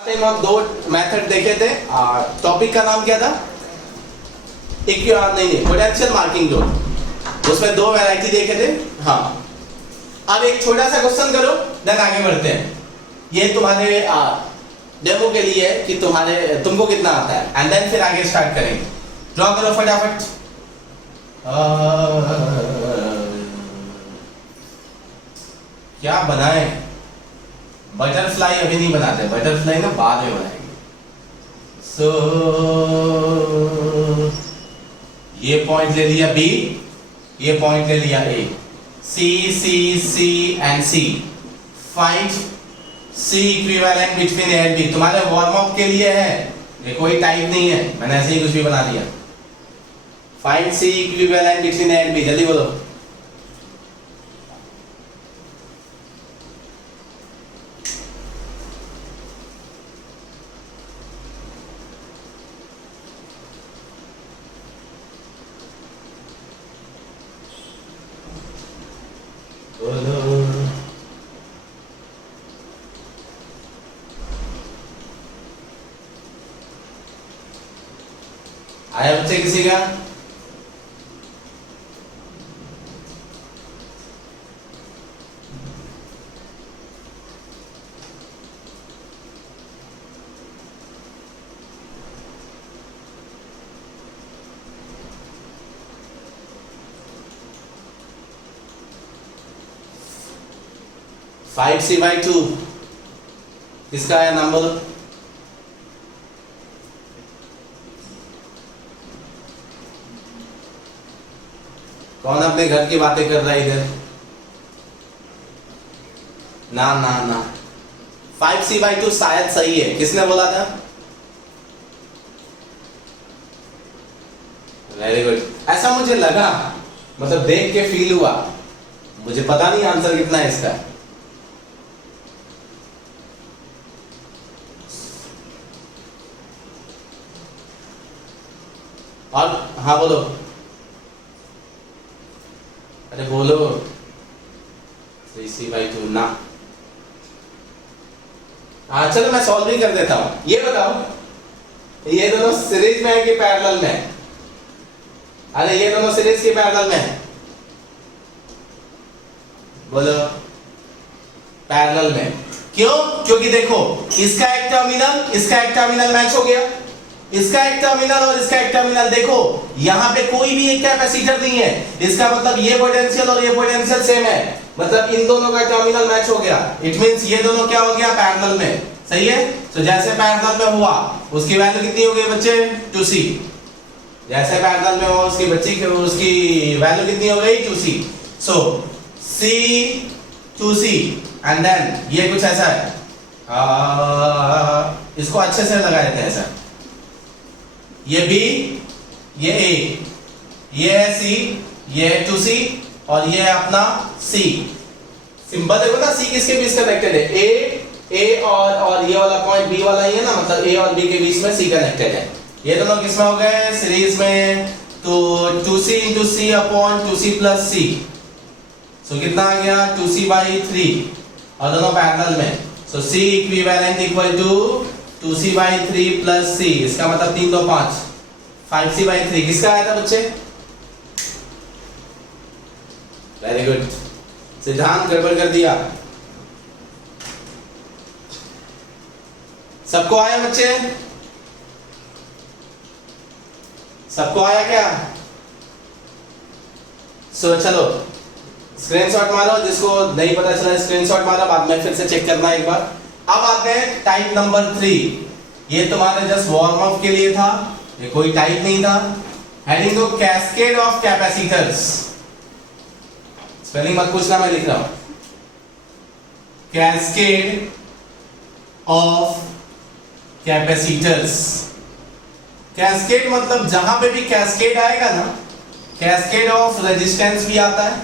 Time हम दो method देखे थे। टॉपिक का नाम क्या था? नहीं, पोटेंशियल मार्किंग जोन। उसमें दो वैरायटी देखे थे। हाँ, अब एक छोटा सा क्वेश्चन करो, देन आगे बढ़ते हैं। ये तुम्हारे डेमो के लिए है कि तुमको कितना आता है, एंड देन फिर आगे स्टार्ट करेंगे। ड्रॉ करो फटाफट। क्या बनाए? बटरफ्लाई अभी नहीं बनाते, बटरफ्लाई ना बाद में बनाएंगे। ये पॉइंट ले लिया बी, ये पॉइंट ले लिया A. C and C. Find C equivalent between A and B. तुम्हारे वार्म अप के लिए है, ये कोई टाइप नहीं है, मैंने ऐसे ही कुछ भी बना दिया। Find C equivalent between A and B, जल्दी बोलो। आया बच्चे किसी का? फाइव सी बाई टू किसका आया नाम बोलो? कौन अपने घर की बातें कर रहा है इधर? ना ना ना, 5c/2 शायद सही है। किसने बोला था? Very good. ऐसा मुझे लगा, मतलब देख के फील हुआ। मुझे पता नहीं आंसर कितना है इसका। और हाँ बोलो, अरे बोलो। 3c/2 ना। हाँ चलो मैं सॉल्व भी कर देता हूं। ये बताओ, ये दोनों सीरीज में है कि पैरेलल में है? अरे ये दोनों सीरीज की पैरेलल में है? बोलो। पैरेलल में। क्यों? क्योंकि देखो, इसका एक टर्मिनल मैच हो गया, इसका एक टर्मिनल और इसका एक टर्मिनल। देखो यहां पे कोई भी एक कैपेसिटर नहीं है, इसका मतलब ये पोटेंशियल और ये पोटेंशियल सेम है, मतलब इन दोनों का टर्मिनल मैच हो गया। इट मींस ये दोनों क्या हो गया? पैरेलल में। सही है। तो जैसे पैरेलल में हुआ उसकी वैल्यू कितनी हो गई बच्चे? 2c। जैसे पैरेलल में हुआ उसकी वैल्यू कितनी हो गई? 2c। So c 2c and then ये कुछ ऐसा है। इसको अच्छे से लगा देते हैं ऐसा। ये B, ये A, ये है C, ये है 2C और ये है अपना C। सिंपल देखो ना, C किसके बीच कनेक्टेड है? A और ये वाला पॉइंट B वाला ही है ना, मतलब A और B के बीच में C कनेक्टेड है। ये दोनों किसमें हो गए? सीरीज में। तो 2C into C upon 2C plus C। सो कितना आ गया? 2c/3 और दोनों पैरेलल में। So C equivalent equal to 2c/3 plus c। इसका मतलब 3 2 5, 5c/3। किसका आया था बच्चे? Very good. सिद्धांत गड़बड़ कर दिया। सबको आया बच्चे? सबको आया क्या? चलो स्क्रीनशॉट मारो, जिसको नहीं पता चला स्क्रीनशॉट मारो, बाद में फिर से चेक करना एक बार। अब आते हैं टाइप नंबर 3। ये तुम्हारे जस्ट वार्म अप के लिए था, ये कोई टाइप नहीं था। हेडिंग को कैस्केड ऑफ कैपेसिटर्स। स्पेलिंग मत पूछना, मैं लिख रहा हूं। Cascade of capacitors. कैस्केड मतलब जहां पे भी कैस्केड आएगा ना, कैस्केड ऑफ रेजिस्टेंस भी आता है,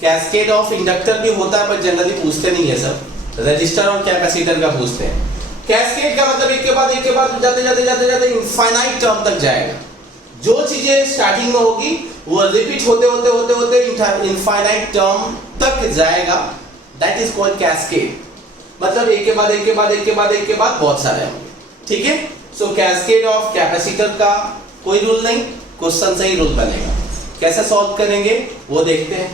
कैस्केड ऑफ इंडक्टर भी होता है, पर जनरली पूछते नहीं है सब, रजिस्टर और कैपेसिटर का पूछते हैं। कैस्केड का मतलब एक के बाद जाते इनफाइनाइट टर्म तक जाएगा। जो चीजें स्टार्टिंग में होगी वो रिपीट होते इनफाइनाइट टर्म तक जाएगा, दैट इज कॉल्ड कैस्केड। मतलब एक के बाद एक के बाद एक के बाद एक के बाद बहुत सारे होंगे, ठीक है। सो कैस्केड ऑफ कैपेसिटर का कोई रूल नहीं, क्वेश्चन से ही रूल बनेगा। कैसे सॉल्व करेंगे वो देखते हैं।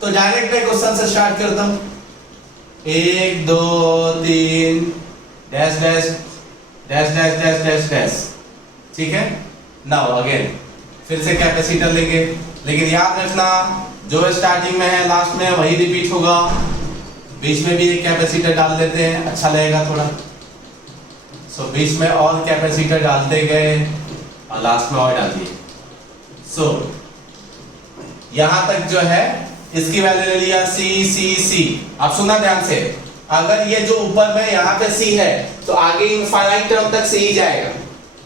तो डायरेक्ट मैं क्वेश्चन से स्टार्ट करता हूं। 1 2 3 dash dash dash dash dash dash dash, ठीक है। नाउ अगेन फिर से कैपेसिटर लेंगे, लेकिन याद रखना जो स्टार्टिंग में है लास्ट में वही रिपीट होगा। बीच में भी एक कैपेसिटर डाल देते हैं, अच्छा लगेगा थोड़ा। सो बीच में और कैपेसिटर डालते गए और लास्ट में और डाल दिए। सो यहां तक जो है इसकी वैल्यू ले लिया सी सी सी। अब सुना ध्यान से, अगर ये जो ऊपर में यहाँ पे सी है तो आगे इनफाइनाइट टर्म तक सी ही जाएगा।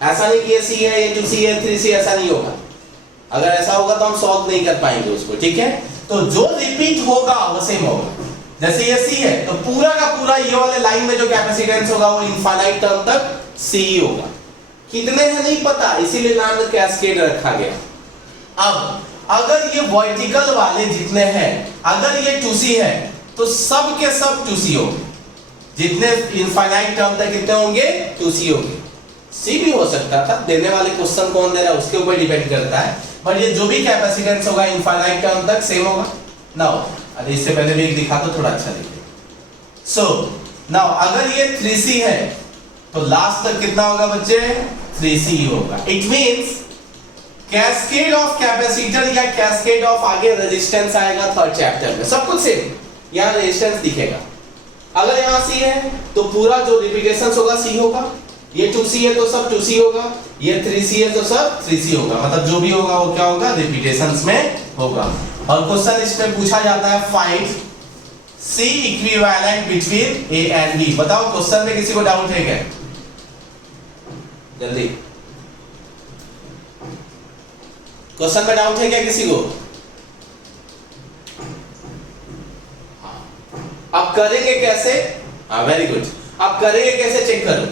ऐसा नहीं कि ये सी है, ये 2c है, 3c, ऐसा नहीं होगा। अगर ऐसा होगा तो हम सॉल्व नहीं कर पाएंगे उसको, ठीक है। तो जो रिपीट होगा वो सेम होगा। जैसे ये c है तो पूरा का पूरा ये वाले लाइन में जो कैपेसिटेंस होगा वो इनफाइनाइट टर्म तक c ही होगा। कितने हैं नहीं पता, इसीलिए नाम कैस्केड रखा गया। अब अगर ये वर्टिकल वाले जितने हैं, अगर ये 2c है तो सब के सब 2c होंगे। जितने इनफाइनाइट टर्म तक कितने होंगे, 2c होंगे। c भी हो सकता था, देने वाले क्वेश्चन कौन दे रहा है उसके ऊपर डिपेंड करता है, बट ये जो भी कैपेसिटेंस होगा इनफाइनाइट टर्म तक सेम होगा। नाउ अरे इससे पहले भी एक दिखा तो थोड़ा अच्छा दिखे। सो नाउ अगर ये 3c है तो लास्ट तक कितना होगा बच्चे, 3c ही होगा। It means cascade of capacitor या कैस्केड ऑफ आगे रेजिस्टेंस आएगा थर्ड चैप्टर में, सब कुछ सेम। यहां रेजिस्टेंस दिखेगा। अगर यहां c है तो पूरा जो रिपीटेशंस होगा c होगा। ये 2c है तो सब 2c होगा। ये 3c है तो सब 3c होगा। मतलब जो भी होगा वो क्या होगा, रिपीटेशंस में होगा। और क्वेश्चन इसमें पूछा जाता है find C equivalent between A and B। बताओ क्वेश्चन में किसी को डाउट है क्या, जल्दी। क्वेश्चन में डाउट है क्या किसी को? अब करेंगे कैसे? हाँ वेरी गुड। अब करेंगे कैसे चेक करो।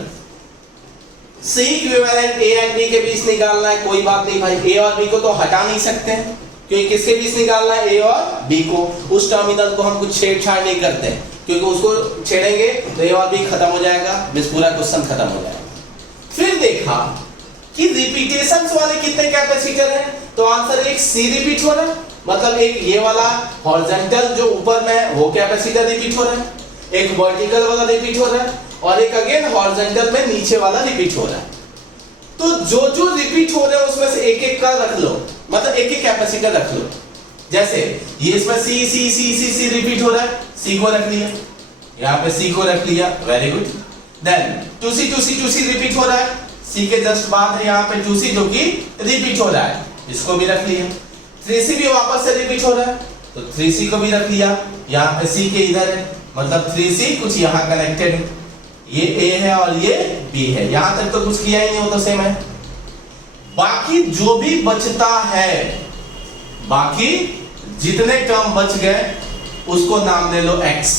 C equivalent A and B के बीच निकालना है, कोई बात नहीं भाई। A और B को तो हटा नहीं सकते हैं, क्योंकि किसके बीच निकालना है, A और B को। उस टर्मिनल को हम कुछ छेड़छाड़ नहीं करते, क्योंकि उसको छेड़ेंगे तो A और B खत्म हो जाएगा, बस पूरा क्वेश्चन खत्म हो जाएगा। फिर देखा कि रिपीटेशंस वाले कितने कैपेसिटर हैं, तो आंसर एक C रिपीट हो रहा है, मतलब एक ये वाला हॉरिजॉन्टल जो ऊपर में है वो कैपेसिटर रिपीट हो रहा है, एक वर्टिकल वाला रिपीट हो रहा है, और एक अगेन हॉरिजॉन्टल में नीचे वाला रिपीट हो रहा है। तो जो जो रिपीट हो रहे हैं उसमें से एक एक का रख लो, मतलब एक एक कैपेसिटर रख लो। जैसे ये इसमें C C C C C repeat हो रहा है, C को रख लिया, यहाँ पे C को रख लिया, very good. Then 2C 2C 2C repeat हो रहा है, C के जस्ट बाद है यहाँ पे 2C जो कि रिपीट हो रहा है, इसको भी रख लिया। 3C भी वापस से रिपीट हो रहा है तो 3C को भी रख लिया, यहाँ पे C के इधर है, मतलब 3C कुछ यहाँ कनेक्टेड है, ये A है और ये B है। यहां तक तो कुछ किया ही नहीं, वो तो सेम है। बाकी जो भी बचता है, बाकी जितने टर्म बच गए उसको नाम दे लो x,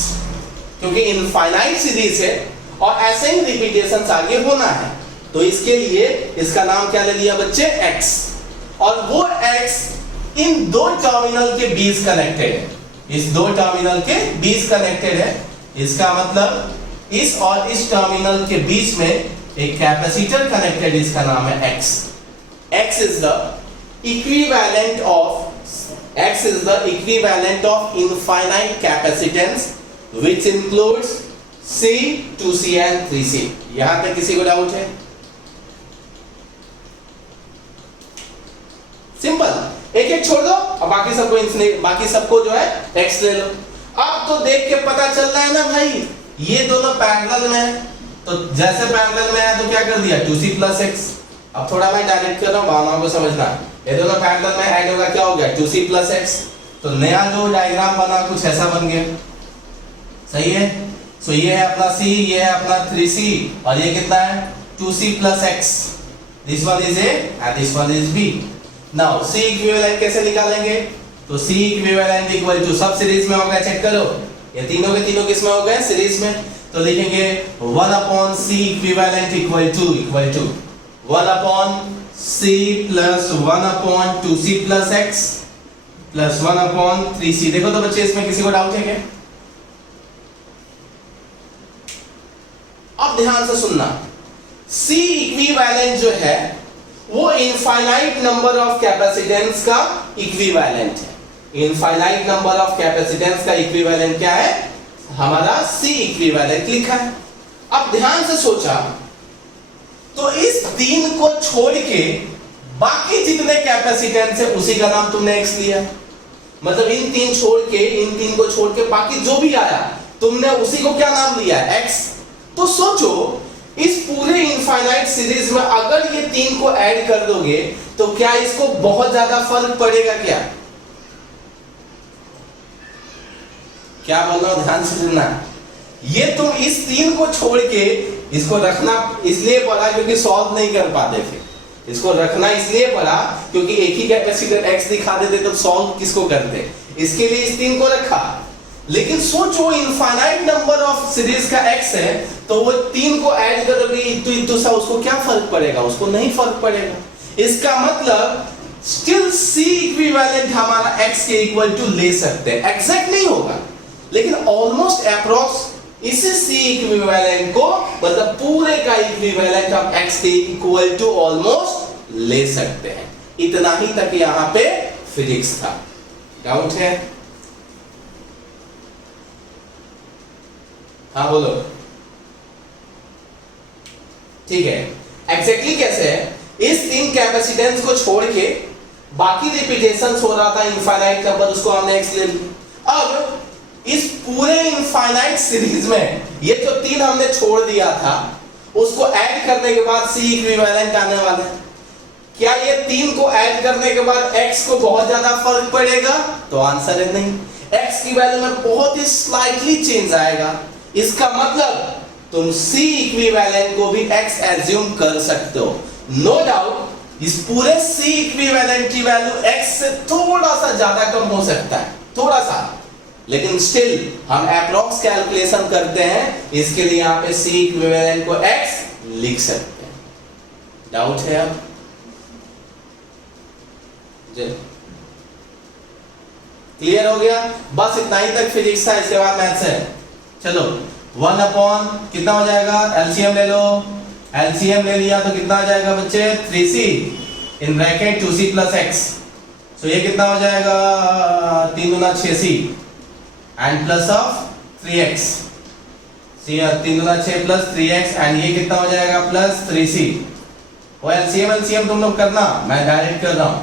क्योंकि इनफाइनाइट सीरीज है और ऐसे ही रिपीटेशंस आगे होना है, तो इसके लिए इसका नाम क्या ले लिया बच्चे, x। और वो x इन दो टर्मिनल के बीच कनेक्टेड है, इस दो टर्मिनल के बीच कनेक्टेड है। इसका मतलब इस और इस टर्मिनल के बीच में एक कैपेसिटर कनेक्टेड, इसका नाम है x। x is the equivalent of infinite capacitance which includes C, 2C and 3C। यहां तक किसी को डाउट है? सिंपल, एक एक छोड़ दो और बाकी सबको जो है x ले लो। अब तो देख के पता चल रहा है ना भाई, ये दोनों पैरेलल में है, तो जैसे पैरेलल में है तो क्या कर दिया, 2C plus x। अब थोड़ा मैं डायरेक्ट कर रहा हूं, भावनाओं को समझना। ये दोनों पैरेलल में ऐड होगा, क्या हो गया, 2C plus x। तो नया जो डायग्राम बना कुछ ऐसा बन गया, सही है। सो ये है अपना C, ये है अपना 3C, और ये कितना है, 2C plus x। This one is A and this one is B। Now C equivalent कैसे निकालेंगे, तो C इक्विवेलेंट इक्वल टू, सब सीरीज में हो गया, चेक करो, ये तीनों के तीनों किस में हो गए, सीरीज में। तो लिखेंगे 1/C equivalent equal to 1/C plus 1/2C plus x plus 1/3C। देखो तो बच्चे इसमें किसी को डाउट है क्या? अब ध्यान से सुनना, C इक्विवेलेंट जो है वो इनफाइनाइट नंबर ऑफ कैपेसिटेंस का इक्विवेलेंट है। इनफाइनाइट नंबर ऑफ कैपेसिटेंस का इक्विवेलेंट क्या है? हमारा C इक्विवेलेंट लिखा है। अब ध्यान से सोचा तो इस 3 को छोड़ के बाकी जितने कैपेसिटेंस है उसी का नाम तुमने x लिया। मतलब इन 3 छोड़ के, इन 3 को छोड़ के बाकी जो भी आया तुमने उसी को क्या नाम लिया है? x। तो सोचो इस पूरे इनफाइनाइट सीरीज में अगर ये 3 को ऐड कर दोगे तो क्या इसको बहुत ज्यादा फर्क पड़ेगा? क्या बोल रहा हूं, ध्यान से सुनना। ये तुम इस 3 को छोड़ के इसको रखना इसलिए पड़ा क्योंकि सॉल्व नहीं कर पाते थे। इसको रखना इसलिए पड़ा क्योंकि एक ही कैपेसिटर x दिखा देते तब सॉल्व किसको करते, इसके लिए इस 3 को रखा। लेकिन सोचो इनफाइनाइट नंबर ऑफ सीरीज का x है तो वो 3 को ऐड करोगे इतु सा, उसको क्या फर्क पड़ेगा? उसको नहीं फर्क पड़ेगा। इसका मतलब स्टिल C इक्विवेलेंट हमारा x के इक्वल टू ले सकते हैं। एग्जैक्ट नहीं होगा लेकिन ऑलमोस्ट अप्रॉक्स इसी C इक्विवेलेंट को, मतलब पूरे का इक्विवेलेंट हम x के इक्वल टू ऑलमोस्ट ले सकते हैं। इतना ही तक यहां पे फिजिक्स था। डाउट है? हाँ बोलो। ठीक है, एग्जैक्टली कैसे है? इस 3 कैपेसिटेंस को छोड़ के बाकी रिपीटेशंस हो रहा था इनफाइनाइट नंबर, उसको हमने x ले लिया। अब इस पूरे इनफाइनाइट सीरीज में ये जो 3 हमने छोड़ दिया था उसको ऐड करने के बाद C इक्विवेलेंट आने वाला है। क्या ये 3 को ऐड करने के बाद x को बहुत ज्यादा फर्क पड़ेगा? तो आंसर है नहीं। x की वैल्यू में बहुत ही स्लाइटली चेंज आएगा। इसका मतलब तुम C इक्विवेलेंट को भी x एज्यूम कर सकते हो। नो डाउट इस पूरे C इक्विवेलेंट की वैल्यू x से थोड़ा सा ज्यादा कम हो सकता है, थोड़ा सा, लेकिन स्टिल हम अप्रॉक्स कैलकुलेशन करते हैं, इसके लिए यहां पे C इक्विवेलेंट को x लिख सकते हैं। डाउट है? अब क्लियर हो गया? बस इतना ही तक फिजिक्स था, इसके बाद मैथ्स है। चलो 1 अपॉन कितना हो जाएगा? एलसीएम ले लो। एलसीएम ले लिया तो कितना हो जाएगा बच्चे? 3c in bracket 2c plus x। तो ये कितना हो जाएगा? 3 गुना 6c and plus of 3x। 3 गुना 6 प्लस 3x एंड ये कितना हो जाएगा? Plus 3c। वो एलसीएम तुम लोग करना, मैं डायरेक्ट कर रहा हूं।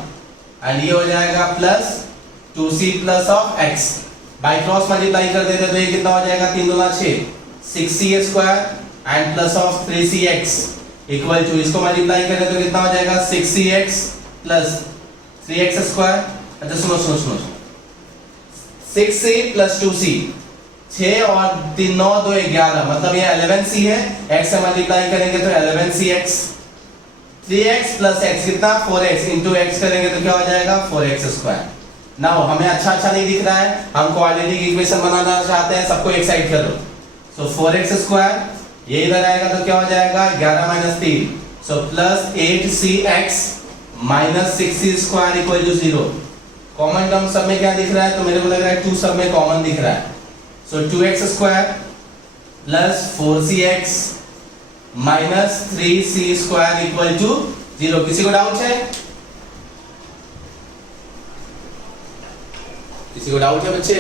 एंड ये हो जाएगा plus 2c plus of x। By cross multiply कर देते तो ये कितना हो जाएगा? 3 गुना 6 6c square and plus of 3cx equal to, इसको मल्टीप्लाई करें तो कितना हो जाएगा? 6cx plus 3x square. अच्छा सुनो 6c प्लस 2c, 6 और 3 9 2 11, मतलब ये 11c है। x से मल्टीप्लाई करेंगे तो 11cx। 3x प्लस x कितना? 4x इंटू x करेंगे तो क्या हो जाएगा? 4x square. नाउ हमें अच्छा नहीं दिख रहा है, हम क्वाड्रेटिक इक्वेशन बनाना चाहते हैं, सबको एक साइड करो। सो 4x स्क्वायर ये इधर आएगा तो क्या हो जाएगा? 11 minus 3, so plus 8cx minus 6c square equal to 0। Common term सब में क्या दिख रहा है? तो मेरे को लग रहा है 2 सब में कॉमन दिख रहा है। So 2x square plus 4cx minus 3c square equal to 0। किसी को डाउट है? किसी को डाउट है बच्चे?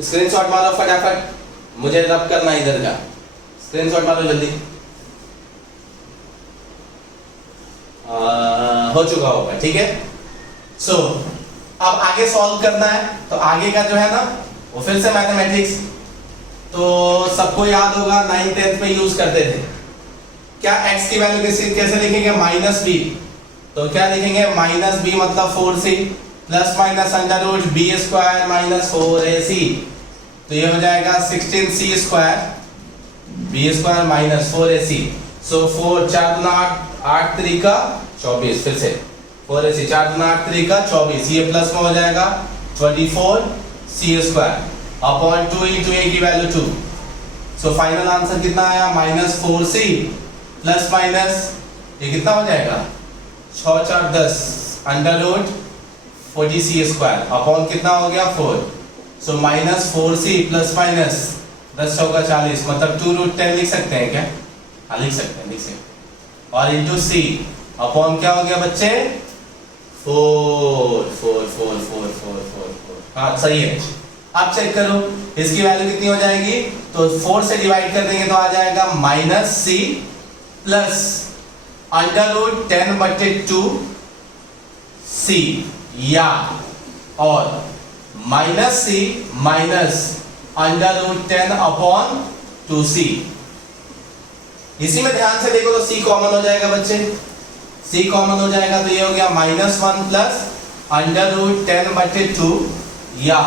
स्क्रीनशॉट मारो फटाफट, मुझे रब करना है इधर का। स्क्रीनशॉट मारो जल्दी। हो चुका होगा, ठीक है। सो अब आगे सॉल्व करना है, तो आगे का जो है ना वो फिर से मैथमेटिक्स, तो सबको याद होगा 9th 10th में यूज करते थे। क्या x की वैल्यू कैसे लिखेंगे? Minus b। तो क्या लिखेंगे? माइनस b मतलब 4c plus minus under root b square minus 4ac। तो ये हो जाएगा 16c square b square minus 4ac। So 4 4 गुना 8 3 का 24, फिर से 4ac 4 गुना 8 3 का 24, ये प्लस में हो जाएगा 24c square upon 2 into a की वैल्यू 2। सो फाइनल आंसर कितना आया? माइनस 4c प्लस माइनस ये कितना हो जाएगा? 6 4 10 under root 40c square upon कितना हो गया? 4। सो -4c प्लस माइनस 10 चौका 40, मतलब 2√10 लिख सकते हैं क्या? हाँ लिख सकते हैं, लिख सकते हैं। और इंटू c अपॉन क्या हो गया बच्चे? 4 4 4 4 4 4 4। हाँ सही है। अब चेक करो इसकी वैल्यू कितनी हो जाएगी, तो 4 से डिवाइड कर देंगे तो आ जाएगा -c प्लस √10/2c, या और -c माइनस √10/2c। इसी में ध्यान से देखो तो c कॉमन हो जाएगा बच्चे, c कॉमन हो जाएगा तो ये हो गया -1 प्लस √10/2, या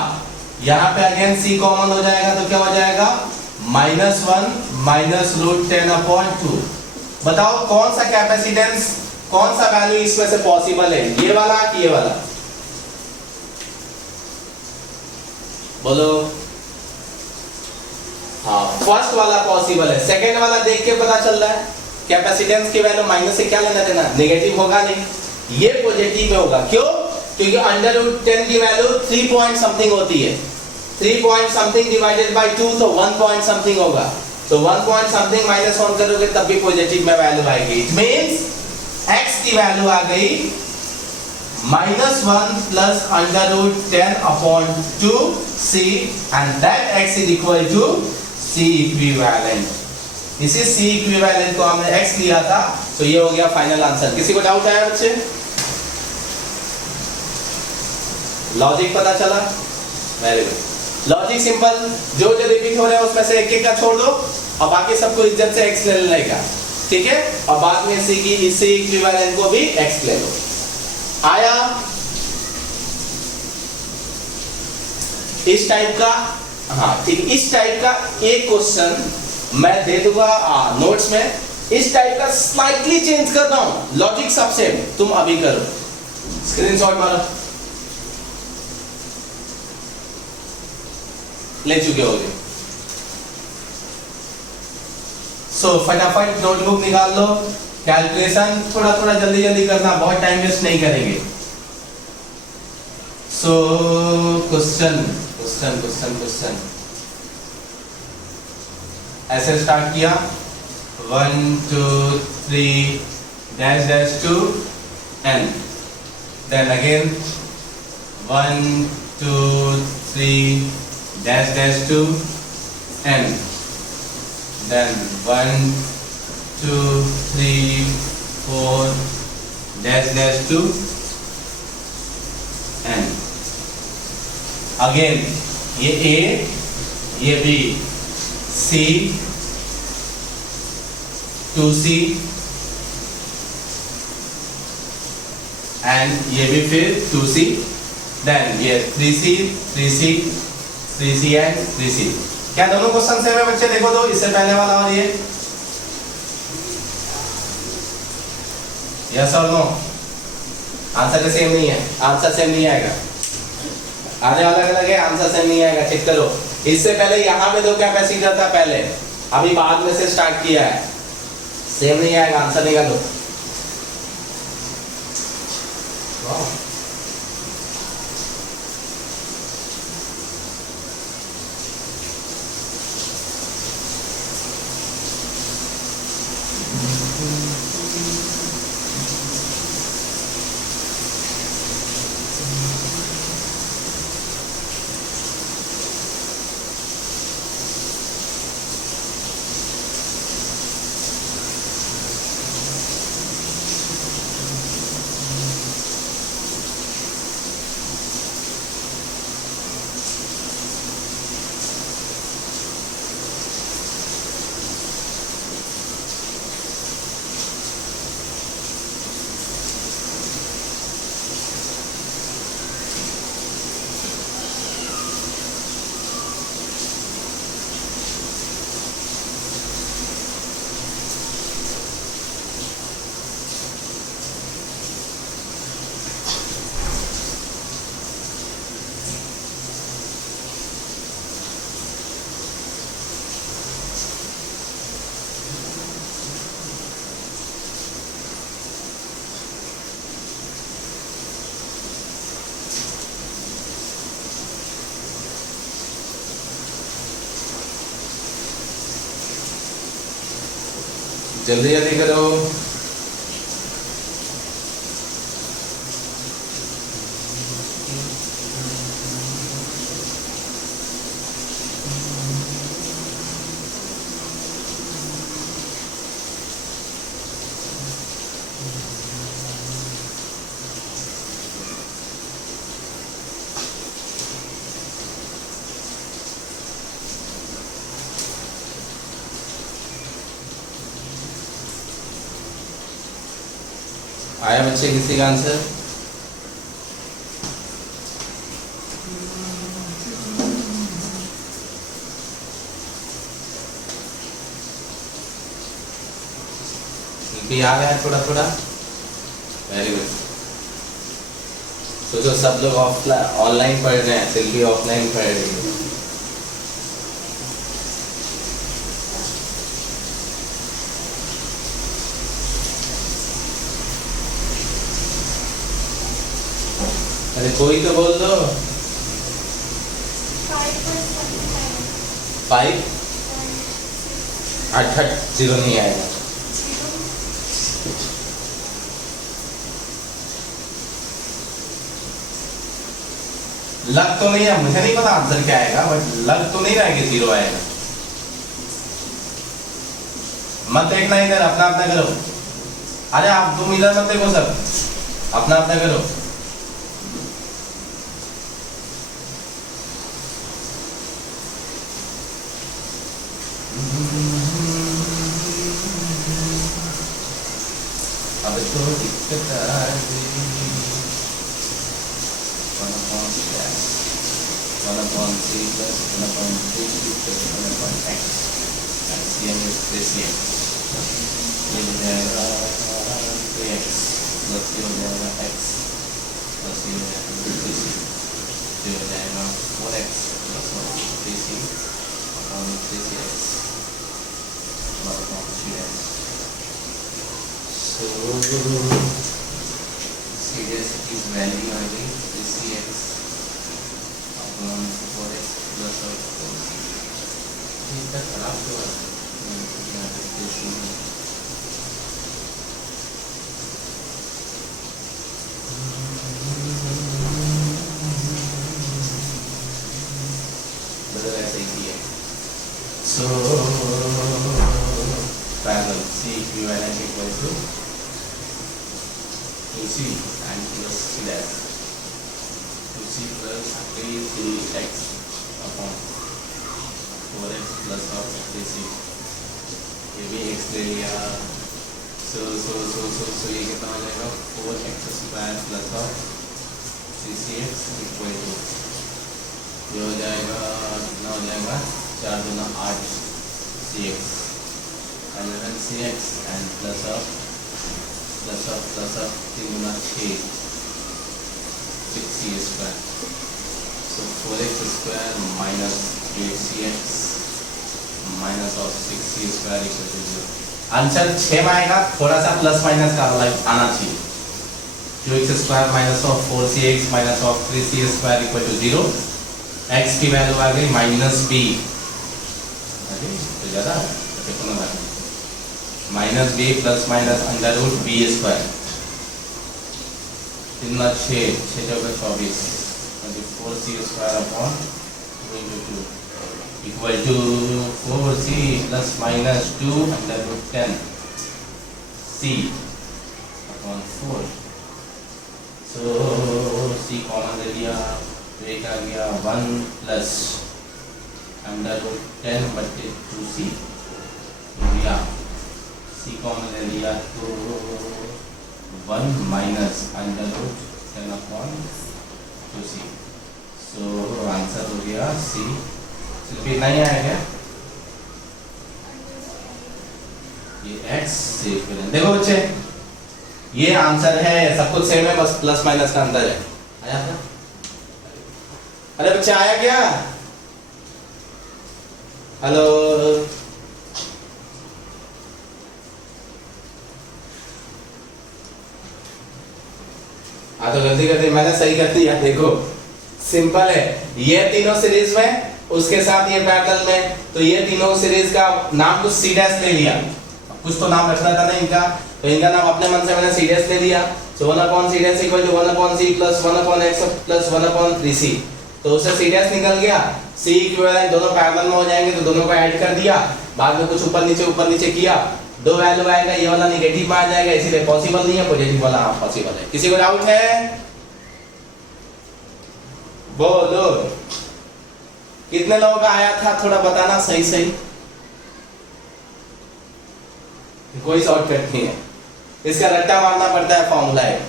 यहाँ पे अगेन c कॉमन हो जाएगा तो क्या हो जाएगा -1 माइनस √10/2। बताओ कौन सा कैपेसिटेंस, कौन सा वैल्यू इसमें से पॉसिबल है, ये वाला कि ये वाला? बोलो। हाँ फर्स्ट वाला पॉसिबल है, सेकेंड वाला देख के पता चल रहा है कैपेसिटेंस की वैल्यू माइनस से क्या लेना देना, नेगेटिव होगा नहीं, ये पॉजिटिव में होगा। क्यों? क्योंकि √10 की वैल्यू 3 पॉइंट समथिंग होती है, 3 पॉइंट समथिंग डिवाइडेड बाय 2 तो 1 पॉइंट समथिंग होगा, तो 1 पॉइंट समथिंग -1 करोगे तब भी पॉजिटिव में वैल्यू आएगी। इट मींस x की वैल्यू आ गई -1 plus √10/2c and that x is equal to c equivalent. इसी c इक्विवेलेंट को हमने x लिया था, तो ये हो गया फाइनल आंसर। किसी को डाउट आया बच्चे? लॉजिक पता चला? Very good. लॉजिक सिंपल, जो जो रिपीट हो रहा है उसमें से एक एक का छोड़ दो और बाकी सबको इज्जत से x ले लेने का, ठीक है? और बाद में c की इसी इक्विवेलेंट को भी x ले लो। आया? इस टाइप का, हाँ ठीक, इस टाइप का एक क्वेश्चन मैं दे दूंगा नोट्स में। इस टाइप का स्लाइटली चेंज कर रहा हूं, लॉजिक सब सेम, तुम अभी करो, स्क्रीनशॉट मारो, ले चुके होगे। सो फटाफट नोटबुक निकाल लो, कैलकुलेशन थोड़ा थोड़ा जल्दी जल्दी करना, बहुत टाइम वेस्ट नहीं करेंगे। So question question question question ऐसे स्टार्ट किया, 1 2 3 dash dash to n, then again 1 2 3 dash dash to n, then 1 2 3 4 dash dash to n, again ये a ये b, c 2c and ये भी फिर 2c, then ये 3c 3c 3c and 3c। क्या दोनों क्वेश्चन सेम है बच्चे? देखो तो इससे पहले वाला और ये, यस और नो? आंसर सेम नहीं है, आंसर सेम नहीं आएगा, आने वाला अलग है, आंसर सेम नहीं आएगा। चेक करो, इससे पहले यहाँ पे दो कैपेसिटर था पहले, अभी बाद में से स्टार्ट किया है, सेम नहीं आएगा, आंसर निकालो। जल्दी जल्दी करो। आया बच्चे किसी का आंसर? आ गया थोड़ा थोड़ा? Very good. तो जो सब लोग ऑफलाइन ऑनलाइन पढ़ रहे हैं, सिल्वी ऑफलाइन पढ़ रही है। अरे कोई तो बोल दो। 5 8 0 नहीं आएगा। लग तो नहीं है, मुझे नहीं पता आंसर क्या आएगा, बट लग तो नहीं रहा है कि 0 आएगा। मत देखना इधर, अपना अपना करो। अरे आप तुम इधर मत देखो, सब अपना अपना करो। अब तो दिक्कत आ गई। 1/c plus 1/3 plus 1/x LCM is 3x। ये हो जाएगा 3x प्लस ये हो जाएगा x प्लस ये हो जाएगा 3c। ये हो जाएगा 4x plus 3c upon 3cx upon 3x। So serious इस वैल्यू आ गई 3cx upon 4x plus 4c। इतना खराब तो है। बदल ऐसे ही है। So parallel C equivalent equal to AC and plus C dash 2C plus 3x upon 4x plus of 3c। ये भी x ले लिया। so ये कितना हो जाएगा 4x square plus of 3cx equal to ये हो जाएगा कितना हो जाएगा 4 दूना 8 cx 11cx and plus of 3 गुना 6 6c square. so 4x square minus 8cx minus of 6c square equal to 0। Answer 6 में आएगा, थोड़ा सा प्लस माइनस का आना चाहिए। 2x square minus of 4cx minus of 3c square equal to 0। x की value आ गई -b। अरे तो ज्यादा कितना है -b plus minus under root b square 3 गुना 6 चौका 24 4c square upon 22 equal to 4c plus minus 2 under root 10 c upon 4। So c common ले लिया तो एक आ गया 1 प्लस अंडर रूट 10 बटे 2c लिया। c कॉमन ले लिया तो 1 minus under root 10 upon 2c। So answer हो गया c। सिर्फ इतना ही आया क्या? ये x से इक्विवेलेंट। देखो बच्चे ये आंसर है, सब कुछ सेम है, बस प्लस माइनस का अंतर है। आया था? अरे बच्चे आया क्या? हेलो तो गलती कर दी मैंने, सही कर दिया। देखो सिंपल है, ये तीनों सीरीज में उसके साथ ये पैरेलल में, तो ये तीनों सीरीज का नाम तो सी डैश ले लिया कुछ तो नाम रखना था ना इनका, तो इनका नाम अपने मन से मैंने सीडीएस ले दिया। So 1/CDS equal to 1/C plus 1/x plus 1/3c। तो उससे सीडीएस निकल गया, सी इक्विवेलेंट दोनों पैरेलल में हो जाएंगे तो दोनों को ऐड कर दिया, बाद में कुछ ऊपर नीचे किया, दो वैल्यू आएगा, ये वाला नेगेटिव में आ जाएगा, इसीलिए पॉसिबल नहीं है, पॉजिटिव वाला हाँ पॉसिबल है। किसी को डाउट है? बोलो कितने लोगों का आया था, थोड़ा बताना सही सही। कोई शॉर्टकट नहीं है, इसका रट्टा मारना पड़ता है। फॉर्मूला है,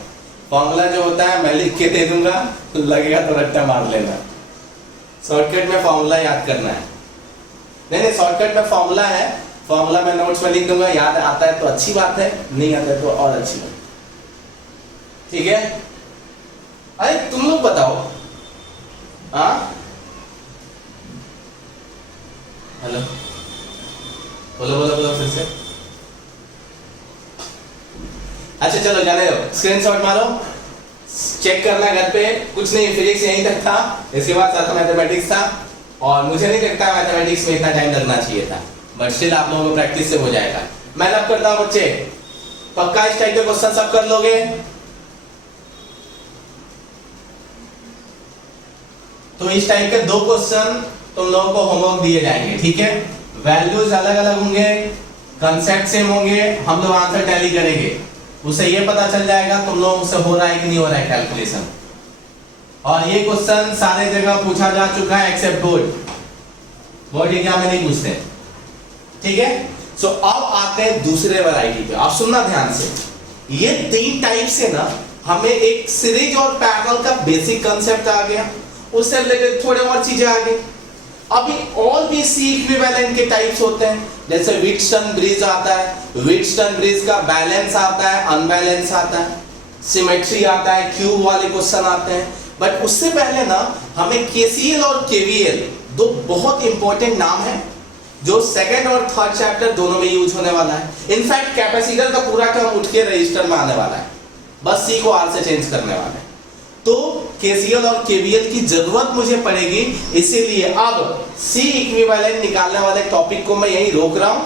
फॉर्मूला जो होता है मैं लिख के दे दूंगा, लगेगा तो रट्टा मार लेना। शॉर्टकट में फॉर्मूला याद करना है। नहीं शॉर्टकट में फॉर्मूला है, फॉर्मूला मैं नोट्स में लिख दूंगा, याद आता है तो अच्छी बात है, नहीं आता है तो और अच्छी बात। ठीक है, अरे तुम लोग बताओ। हाँ हेलो, बोलो फिर से। अच्छा चलो जाने दो, स्क्रीनशॉट मारो, चेक करना घर पे। कुछ नहीं, फिजिक्स यहीं तक था, इसके बाद साथ मैथमेटिक्स था, और मुझे नहीं लगता मैथमेटिक्स में इतना टाइम लगना चाहिए था, बट स्टिल आप लोगों को प्रैक्टिस से हो जाएगा। मैं अब करता हूं बच्चे, पक्का इस टाइप के क्वेश्चन सब कर लोगे? तो इस टाइप के 2 क्वेश्चन तुम लोगों को होमवर्क दिए जाएंगे, ठीक है? वैल्यूज अलग अलग होंगे, कंसेप्ट सेम होंगे, हम लोग आंसर टैली करेंगे, उससे ये पता चल जाएगा तुम लोगों से हो रहा है कि नहीं हो रहा है कैलकुलेशन। और ये क्वेश्चन सारे जगह पूछा जा चुका है एक्सेप्ट बोर्ड एग्जाम में नहीं पूछते, ठीक है? सो अब आते हैं दूसरे वैरायटी पे, आप सुनना ध्यान से। ये 3 टाइप से ना हमें एक सीरीज और पैरेलल का बेसिक कंसेप्ट आ गया, उससे रिलेटेड थोड़े और चीजें आ गई। अभी और भी सी इक्विवेलेंट के टाइप्स होते हैं, जैसे व्हीटस्टोन ब्रिज आता है, व्हीटस्टोन ब्रिज का बैलेंस आता है, अनबैलेंस आता है, सिमेट्री आता है, क्यूब वाले क्वेश्चन आते हैं। बट उससे पहले ना हमें केसीएल और केवीएल 2 बहुत इंपॉर्टेंट नाम है, जो सेकंड और थर्ड चैप्टर दोनों में यूज होने वाला है। इनफैक्ट कैपेसिटर का पूरा टर्म उठ के रजिस्टर में आने वाला है, बस सी को आर से चेंज करने वाला है। तो केसीएल और केवीएल की जरूरत मुझे पड़ेगी, इसीलिए अब सी इक्विवेलेंट निकालने वाले टॉपिक को मैं यहीं रोक रहा हूं।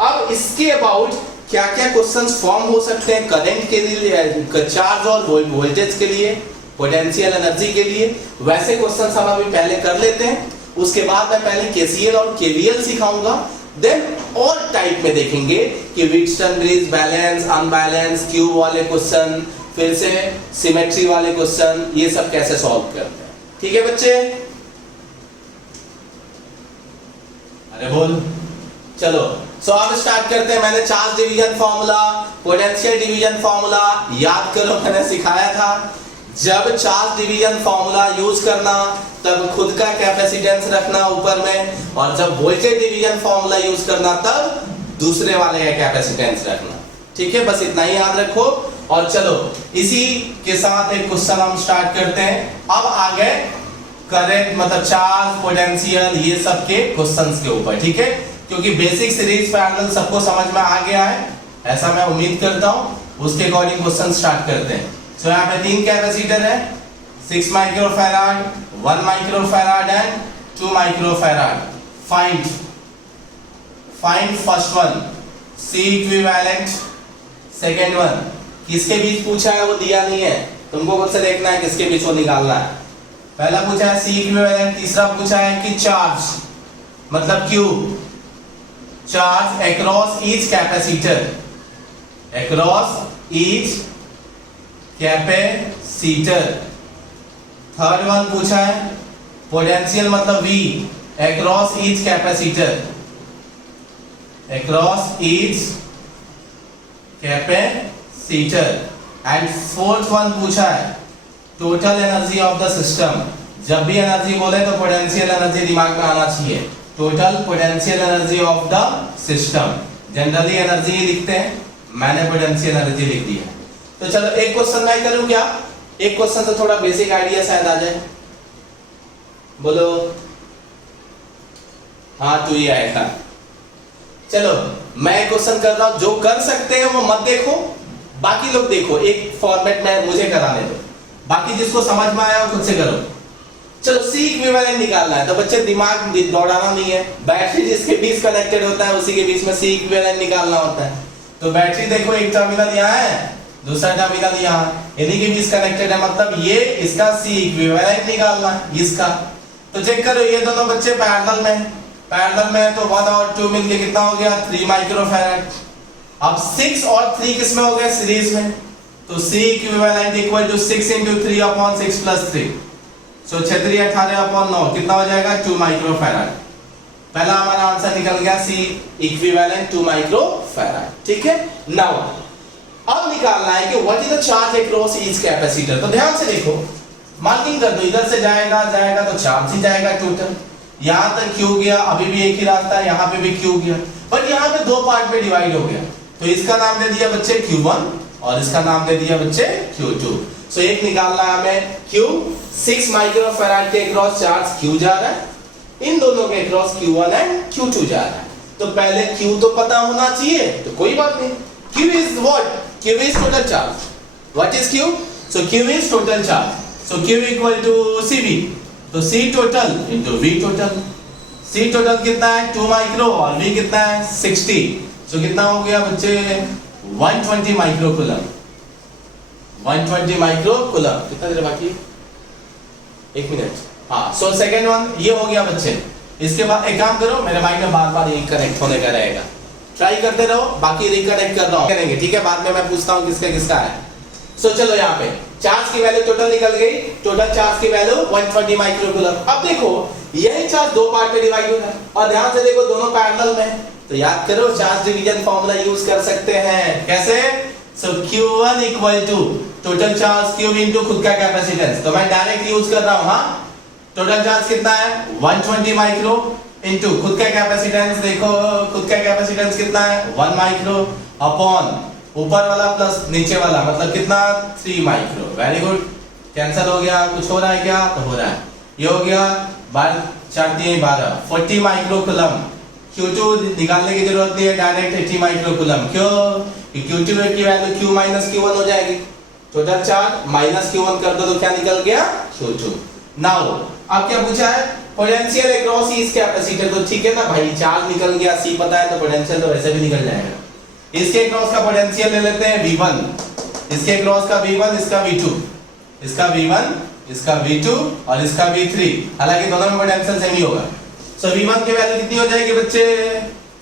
अब इसके अबाउट क्या क्या क्वेश्चंस फॉर्म हो सकते हैं करंट के लिए, चार्ज और वोल्टेज के लिए, पोटेंशियल एनर्जी के लिए, वैसे क्वेश्चंस हम अभी पहले कर लेते हैं। उसके बाद मैं पहले केसीएल और केवीएल सिखाऊंगा, देन और टाइप में देखेंगे कि Wheatstone bridge, balance, unbalance, cube वाले क्वेश्चन, फिर से सिमेट्री वाले क्वेश्चन, ये सब कैसे सॉल्व करते हैं। ठीक है बच्चे? अरे बोल, चलो सो अब स्टार्ट करते हैं। मैंने charge division formula, potential division formula याद करो, मैंने सिखाया था। जब चार्ज डिवीजन फार्मूला यूज करना तब खुद का कैपेसिटेंस रखना ऊपर में, और जब वोल्टेज डिवीजन फार्मूला यूज करना तब दूसरे वाले का कैपेसिटेंस रखना। ठीक है, बस इतना ही याद रखो। और चलो इसी के साथ एक क्वेश्चन हम स्टार्ट करते हैं। अब आगे करंट मतलब चार्ज, पोटेंशियल, ये सब के क्वेश्चंस के ऊपर, ठीक है? क्योंकि बेसिक सीरीज पैरेलल सबको समझ में आ गया है, ऐसा मैं उम्मीद करता हूं। उसके अकॉर्डिंग क्वेश्चन स्टार्ट करते हैं। सो यहाँ पे 3 कैपेसिटर है, 6 microfarad, 1 microfarad and 2 microfarad. Find first one, C equivalent. Second one किसके बीच पूछा है वो दिया नहीं है, तुमको खुद से देखना है किसके बीच वो निकालना है। पहला पूछा है सी इक्विवेलेंट, तीसरा पूछा है कि चार्ज मतलब Q, charge across each capacitor, across each capacitor. Third one पूछा है पोटेंशियल मतलब V across each capacitor, across each capacitor. And fourth one पूछा है total energy of the system. जब भी एनर्जी बोले तो पोटेंशियल एनर्जी दिमाग में आना चाहिए, total potential energy of the system. Generally energy ही लिखते हैं, मैंने पोटेंशियल एनर्जी लिख दिया। तो चलो एक क्वेश्चन मैं करूं क्या? एक क्वेश्चन से थोड़ा बेसिक आइडिया शायद आ जाए। बोलो हाँ तू ही आएगा। चलो मैं क्वेश्चन कर रहा हूं, जो कर सकते हैं वो मत देखो, बाकी लोग देखो, एक फॉर्मेट में मुझे कराने दो, बाकी जिसको समझ में आया वो खुद से करो। चलो सी इक्विवेलेंट निकालना है, तो बच्चे दिमाग दौड़ाना नहीं है, बैटरी जिसके बीच कनेक्टेड होता है उसी के बीच में सी इक्विवेलेंट निकालना होता है। तो बैटरी देखो एक टर्मिनल यहाँ है, दूसरा टर्मिनल यहाँ, इन्हीं के बीच कनेक्टेड है, मतलब ये इसका सी इक्विवेलेंट निकालना है इसका। तो चेक करो ये दोनों बच्चे पैरेलल में है, तो 1 और 2 मिलके कितना हो गया 3 माइक्रोफैराड। अब 6 और 3 किसमें हो गया सीरीज में, तो C equivalent equal to 6 into 3 upon 6 plus 3, so 6 3 18 upon 9 कितना हो जाएगा 2 माइक्रोफैराड। पहला हमारा आंसर निकल गया C इक्विवेलेंट 2 माइक्रोफैराड। ठीक है, नाउ अब निकालना है कि what is the charge across each capacitor. तो ध्यान से देखो, मार्किंग कर दो, इधर से जाएगा तो चार्ज ही जाएगा टोटल। यहां तक क्यू गया, अभी भी एक ही रास्ता है, यहां पे भी क्यू गया, बट यहां पे दो पार्ट में डिवाइड हो गया, तो इसका नाम दे दिया बच्चे Q1 और इसका नाम दे दिया बच्चे Q2। सो एक निकालना है हमें Q, 6 माइक्रोफैराड के अक्रॉस चार्ज Q जा रहा है, इन दोनों के अक्रॉस Q1 एंड Q2 जा रहा है। तो पहले Q तो पता होना चाहिए, तो कोई बात नहीं। Q is what? Q is total charge. What is Q? So Q is total charge. So Q equal to CV. तो C total into V total. C total कितना है 2 माइक्रो और V कितना है 60। So कितना हो गया बच्चे 120 माइक्रो कूलम। 120 micro coulomb. कितना देर बाकी, 1 मिनट। हाँ, सो सेकेंड वन ये हो गया बच्चे। इसके बाद एक काम करो, मेरे माइंड में बार बार ये कनेक्ट होने का रहेगा, ट्राई करते रहो, बाकी रिकनेक्ट कर रहा हूं करेंगे, ठीक है, बाद में मैं पूछता हूं किसका किसका है। सो चलो यहाँ पे चार्ज की वैल्यू टोटल निकल गई, टोटल चार्ज की वैल्यू 120 माइक्रो कूलम। अब देखो यही चार्ज दो पार्ट में डिवाइड हो रहा है, और ध्यान से देखो दोनों पैरेलल में, तो याद करो चार्ज डिवीजन फार्मूला यूज कर सकते हैं। कैसे? So Q1 equal to total charge Q into खुद का कैपेसिटेंस, तो मैं डायरेक्ट यूज कर रहा हूं। हाँ, टोटल चार्ज कितना है 120 माइक्रो इनटू खुद का कैपेसिटेंस, देखो खुद का कैपेसिटेंस कितना है 1 माइक्रो अपॉन ऊपर वाला प्लस नीचे वाला, मतलब कितना 3 माइक्रो। वेरी गुड, कैंसिल हो गया, कुछ हो रहा है क्या? तो हो रहा है, ये हो गया 12 4 3 12 40 माइक्रो कूलम। Q2 निकालने की जरूरत नहीं है, डायरेक्ट 80 माइक्रो कूलम। क्यों? Q2 की वैल्यू Q माइनस Q1 हो जाएगी, टोटल चार्ज माइनस Q1 कर दो तो क्या निकल गया Q2। नाउ अब क्या पूछा है, पोटेंशियल अक्रॉस ईच कैपेसिटर, तो ठीक है ना भाई, चार्ज निकल गया, C पता है तो पोटेंशियल तो वैसे भी निकल जाएगा। इसके अक्रॉस का पोटेंशियल ले लेते हैं V1, इसके अक्रॉस का V1, इसका V2, इसका V1, इसका V2 और इसका V3, हालांकि दोनों में पोटेंशियल सेम ही होगा। सो V1 की वैल्यू कितनी हो जाएगी बच्चे?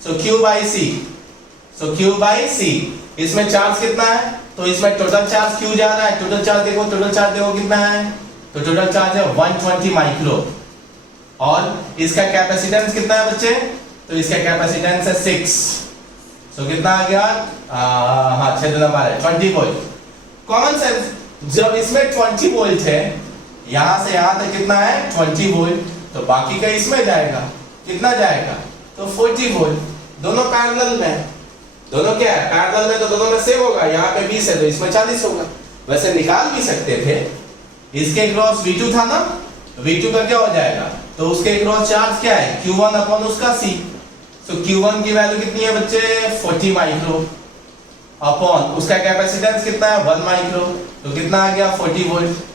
सो Q by C, so Q by C, इसमें चार्ज कितना है, तो इसमें टोटल चार्ज Q जा रहा है, टोटल चार्ज देखो, टोटल चार्ज देखो कितना है, तो टोटल चार्ज है 120 माइक्रो, और इसका कैपेसिटेंस कितना है बच्चे, तो इसका कैपेसिटेंस है 6, सो कितना आ गया, हाँ 6 नंबर है 20 वोल्ट। कॉमन सेंस, जब इसमें 20 वोल्ट है, यहां से यहां तक कितना है 20 वोल्ट, तो बाकी का इसमें जाएगा, कितना जाएगा, तो 40 वोल्ट। दोनों पैरेलल में, दोनों क्या है पैरेलल में, तो दोनों में सेम होगा, यहाँ पे 20 है तो इसमें 40 होगा। वैसे निकाल भी सकते थे, इसके क्रॉस V2 था ना, V2 का क्या हो जाएगा, तो उसके क्रॉस चार्ज क्या है Q1 अपॉन उसका C, तो Q1 की वैल्यू कितनी है बच्चे 40 माइक्रो अपॉन उसका कैपेसिटेंस कितना है 1 माइक्रो, तो कितना आ गया 40 वोल्ट।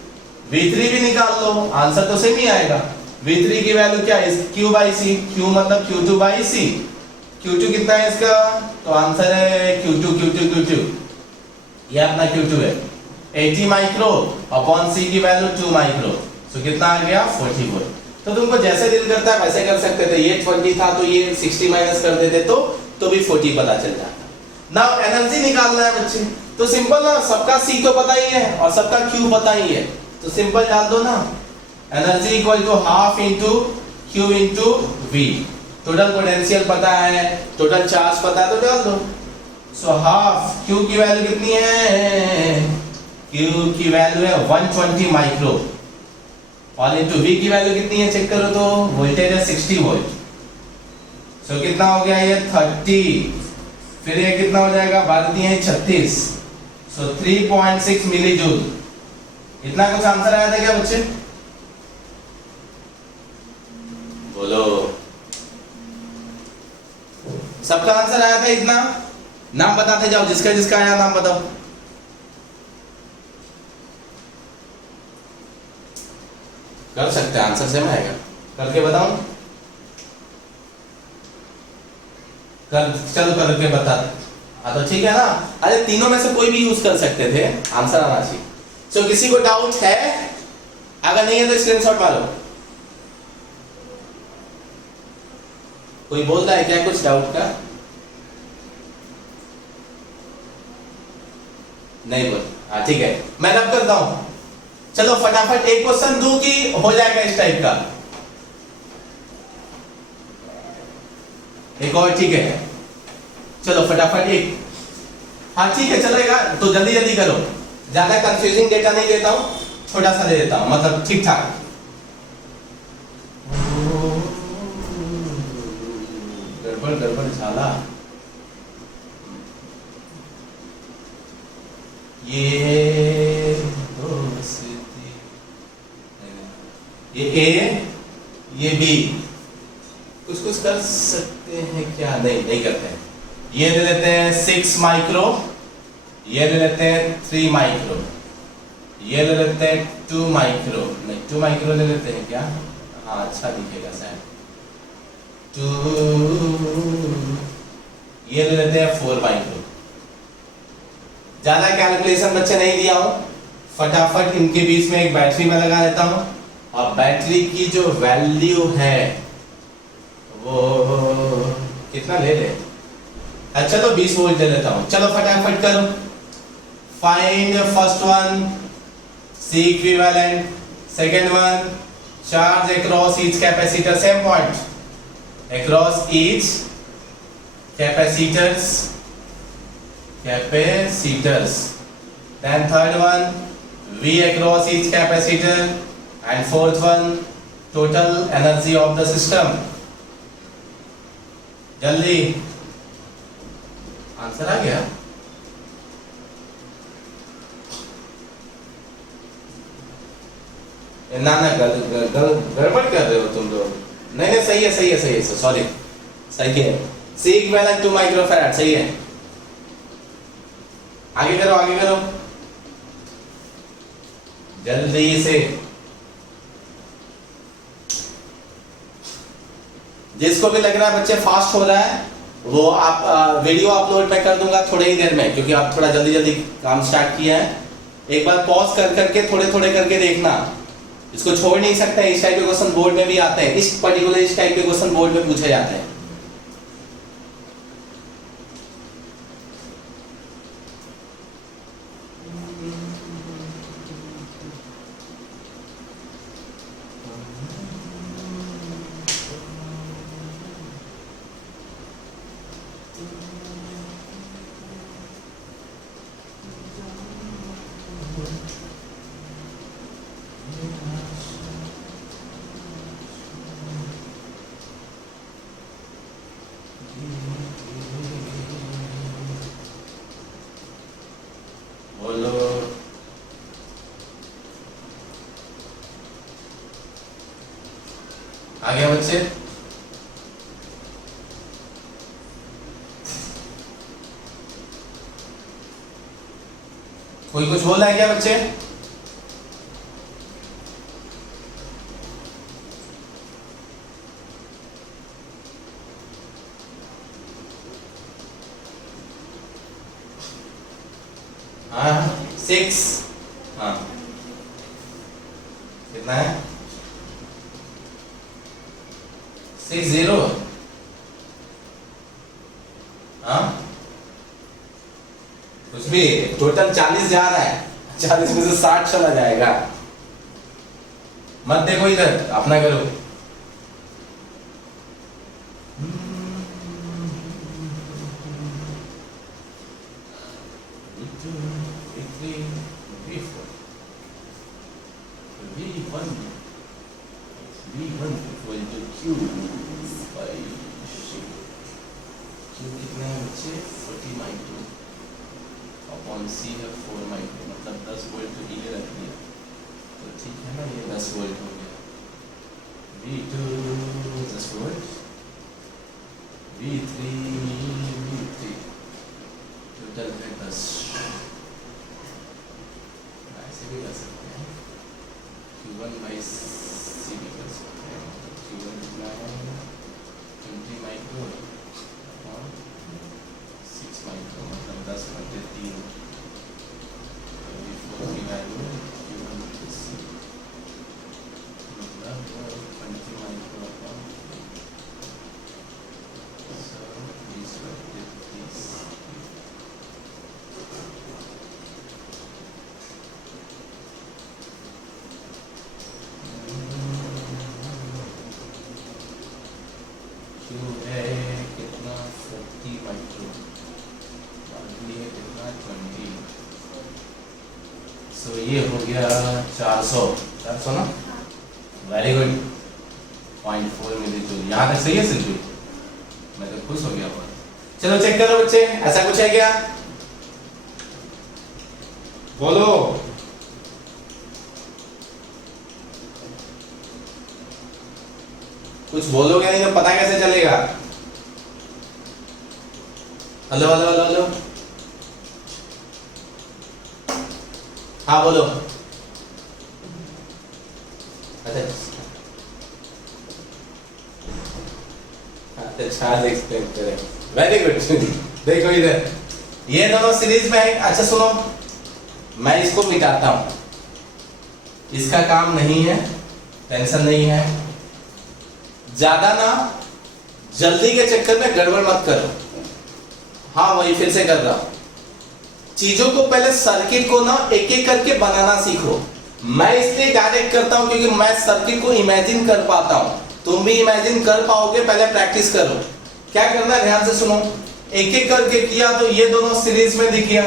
V3 भी निकाल लो, आंसर तो सेम ही आएगा। V3 की वैल्यू क्या है Q by C, Q मतलब Q2 by C, Q2 कितना है इसका, तो आंसर है Q2, ये अपना Q2 है 80 माइक्रो अपॉन C की वैल्यू 2 माइक्रो, तो कितना आ गया 40 वोल्ट। तो तुमको जैसे दिल करता है वैसे कर सकते थे, ये 20 था तो ये 60 माइनस कर देते तो भी 40 पता चल जाता। नाउ एनर्जी निकालना है बच्चे, तो सिंपल ना, सबका C तो पता ही है और सबका Q पता ही है, तो सिंपल डाल दो ना, energy equal to half into Q into V। Total potential पता है, टोटल चार्ज पता है, तो डाल दो। सो हाफ Q की वैल्यू कितनी है, Q की वैल्यू है 120 माइक्रो, और इंटू V की वैल्यू कितनी है चेक करो, तो वोल्टेज है 60 वोल्ट, सो कितना हो गया ये 30, फिर ये कितना हो जाएगा 12 दिए 36, सो 3.6 मिली जूल। इतना कुछ आंसर आया था क्या बच्चे, बोलो, सबका आंसर आया था इतना? नाम बताते जाओ, जिसका जिसका आया नाम बताओ। कर सकते हैं, आंसर सेम आएगा। करके बताऊं? चलो करके बता। हाँ तो ठीक है ना। अरे तीनों में से कोई भी यूज कर सकते थे, आंसर आना चाहिए। तो किसी को डाउट है? अगर नहीं है तो स्क्रीनशॉट मारो। कोई बोल रहा है क्या कुछ डाउट का? नहीं बोल। हाँ ठीक है, मैं रब करता हूं। चलो फटाफट एक क्वेश्चन दूं कि हो जाएगा इस टाइप का? एक और, ठीक है। चलो फटाफट एक। हाँ ठीक है चलेगा, तो जल्दी जल्दी करो। ज्यादा कंफ्यूजिंग डेटा नहीं देता हूं, छोटा सा दे देता हूं, मतलब ठीक ठाक। गड़बड़ गड़बड़ झाला। ये दोस्ती, ये ए ये बी, कुछ कुछ कर सकते हैं क्या? नहीं नहीं करते हैं। ये ले लेते हैं 6 माइक्रो, ये ले लेते हैं 3 माइक्रो, ये ले लेते हैं 2 माइक्रो, नहीं 2 माइक्रो ले लेते हैं क्या? हाँ अच्छा दिखेगा शायद। 2, ये ले लेते हैं 4 माइक्रो। ज्यादा कैलकुलेशन बच्चे नहीं दिया हूं, फटाफट इनके बीच में एक बैटरी में लगा देता हूं, और बैटरी की जो वैल्यू है वो कितना ले ले? अच्छा तो 20 वोल्ट ले लेता हूं। चलो फटाफट करो। Find first one C equivalent, second one charge across each capacitor, same point across each capacitors, then third one V across each capacitor, and fourth one total energy of the system। जल्दी answer आ गया? ना ना गड़बड़ कर रहे हो तुम लोग। नहीं नहीं सही है सही है सही है, सॉरी सही है। C इक्विवेलेंट 2 माइक्रोफैराड सही है। आगे करो आगे करो जल्दी से। जिसको भी लग रहा है बच्चे फास्ट हो रहा है, वो आप वीडियो अपलोड मैं कर दूंगा थोड़ी ही देर में, क्योंकि आप थोड़ा जल्दी जल्दी काम स्टार्ट किया है। एक बार पॉज कर करके थोड़े थोड़े करके देखना, इसको छोड़ नहीं सकते। इस टाइप के क्वेश्चन बोर्ड में भी आते हैं, इस पर्टिकुलर इस टाइप के क्वेश्चन बोर्ड में पूछे जाते हैं। बोलो आ गया बच्चे? कोई कुछ बोल रहा है क्या बच्चे? हाँ 6, हाँ कितना है? 60, हाँ कुछ भी, टोटल 40 जा रहा है, 40 में से 60 चला जाएगा। मत देखो इधर, अपना करो। V1 equal to Q by Q कितना है बच्चे? 40 माइक्रो अपॉन C है 4 माइक्रो, मतलब 10 वोल्ट तो ये रख दिया, तो ठीक है ना, ये 10 वोल्ट हो गया। V2 10 वोल्ट, V3 टोटल है 10। ऐसे भी कर सकते हैं, Q1 by 3 V4 की वैल्यू Q1 मतलब 20 माइक्रो अपॉन कितना 40 माइक्रो और ये कितना 20। सो ये हो गया 400 ना। Very good 0.4 milli joule. यहाँ तक सही है सिर्फ, मैं तो खुश हो गया। चलो चेक करो बच्चे, ऐसा कुछ है क्या? बोलो। कुछ बोलोगे नहीं तो पता कैसे चलेगा? हेलो हेलो हेलो हेलो, हाँ बोलो। अच्छा एक्सप्लेन करें। Very good. देखो इधर ये दोनों सीरीज में है। अच्छा सुनो, मैं इसको मिटाता हूं, इसका काम नहीं है, टेंशन नहीं है। ज्यादा ना जल्दी के चक्कर में गड़बड़ मत करो। हाँ वही फिर से कर रहा हूं। चीजों को पहले सर्किट को ना एक एक करके बनाना सीखो। मैं इसलिए डायरेक्ट करता हूं क्योंकि मैं सर्किट को इमेजिन कर पाता हूं, तुम भी इमेजिन कर पाओगे। पहले प्रैक्टिस करो। क्या करना है ध्यान से सुनो। एक एक करके किया तो ये दोनों सीरीज में दिख गया,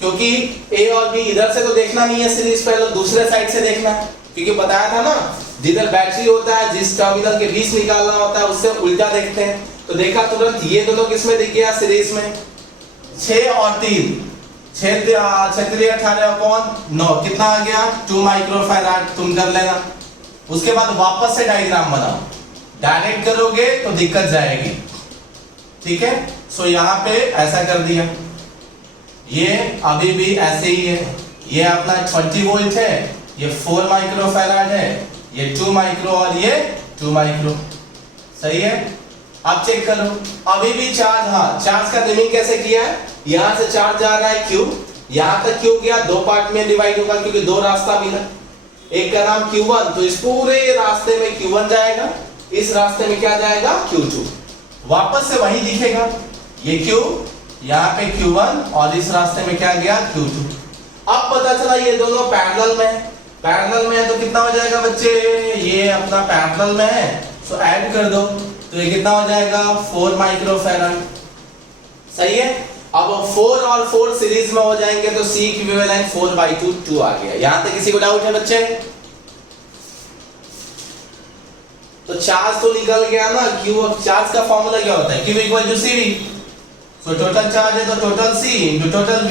क्योंकि ए और बी इधर से तो देखना नहीं है सीरीज, पहले दूसरे साइड से देखना, क्योंकि बताया था ना जिधर बैटरी होता है जिस टर्मिनल के बीच निकालना होता है उससे उल्टा देखते हैं। तो देखा तुरंत ये दोनों किसमें दिख गया सीरीज में, 6 और 3, 6 18/9 कितना आ गया 2 माइक्रोफैराड। तुम कर लेना। उसके बाद वापस से डायग्राम बनाओ। डायरेक्ट करोगे तो दिक्कत जाएगी, ठीक है। सो यहाँ पे ऐसा कर दिया, ये अभी भी ऐसे ही है। ये अपना 20 वोल्ट है, ये 4 माइक्रोफैराड है, ये 2 माइक्रो और ये 2 माइक्रो। सही है। अब चेक करो, अभी भी चार्ज, हाँ चार्ज का रिमीनिंग कैसे किया है, यहां से चार्ज जा रहा है Q, यहां तक Q गया, दो पार्ट में डिवाइड होगा क्योंकि दो रास्ता मिला। एक का नाम Q1, तो इस पूरे रास्ते में Q1 जाएगा, इस रास्ते में क्या जाएगा Q2, वापस से वही दिखेगा। ये Q, यहाँ पे Q1 और इस रास्ते में क्या गया Q2। अब पता चला ये दोनों पैरेलल में है। पैरेलल में है तो कितना हो जाएगा बच्चे, ये अपना पैरेलल में है, सो ऐड कर दो तो ये कितना हो जाएगा 4 माइक्रोफैराड। सही है। अब 4 और 4 सीरीज में हो जाएंगे तो C इक्विवेलेंट 4/2 2 आ गया। यहां तक किसी को डाउट है बच्चे? तो चार्ज तो निकल गया ना Q। चार्ज का फॉर्मूला क्या होता है, Q equal to CV। So total charge है तो total C into total V।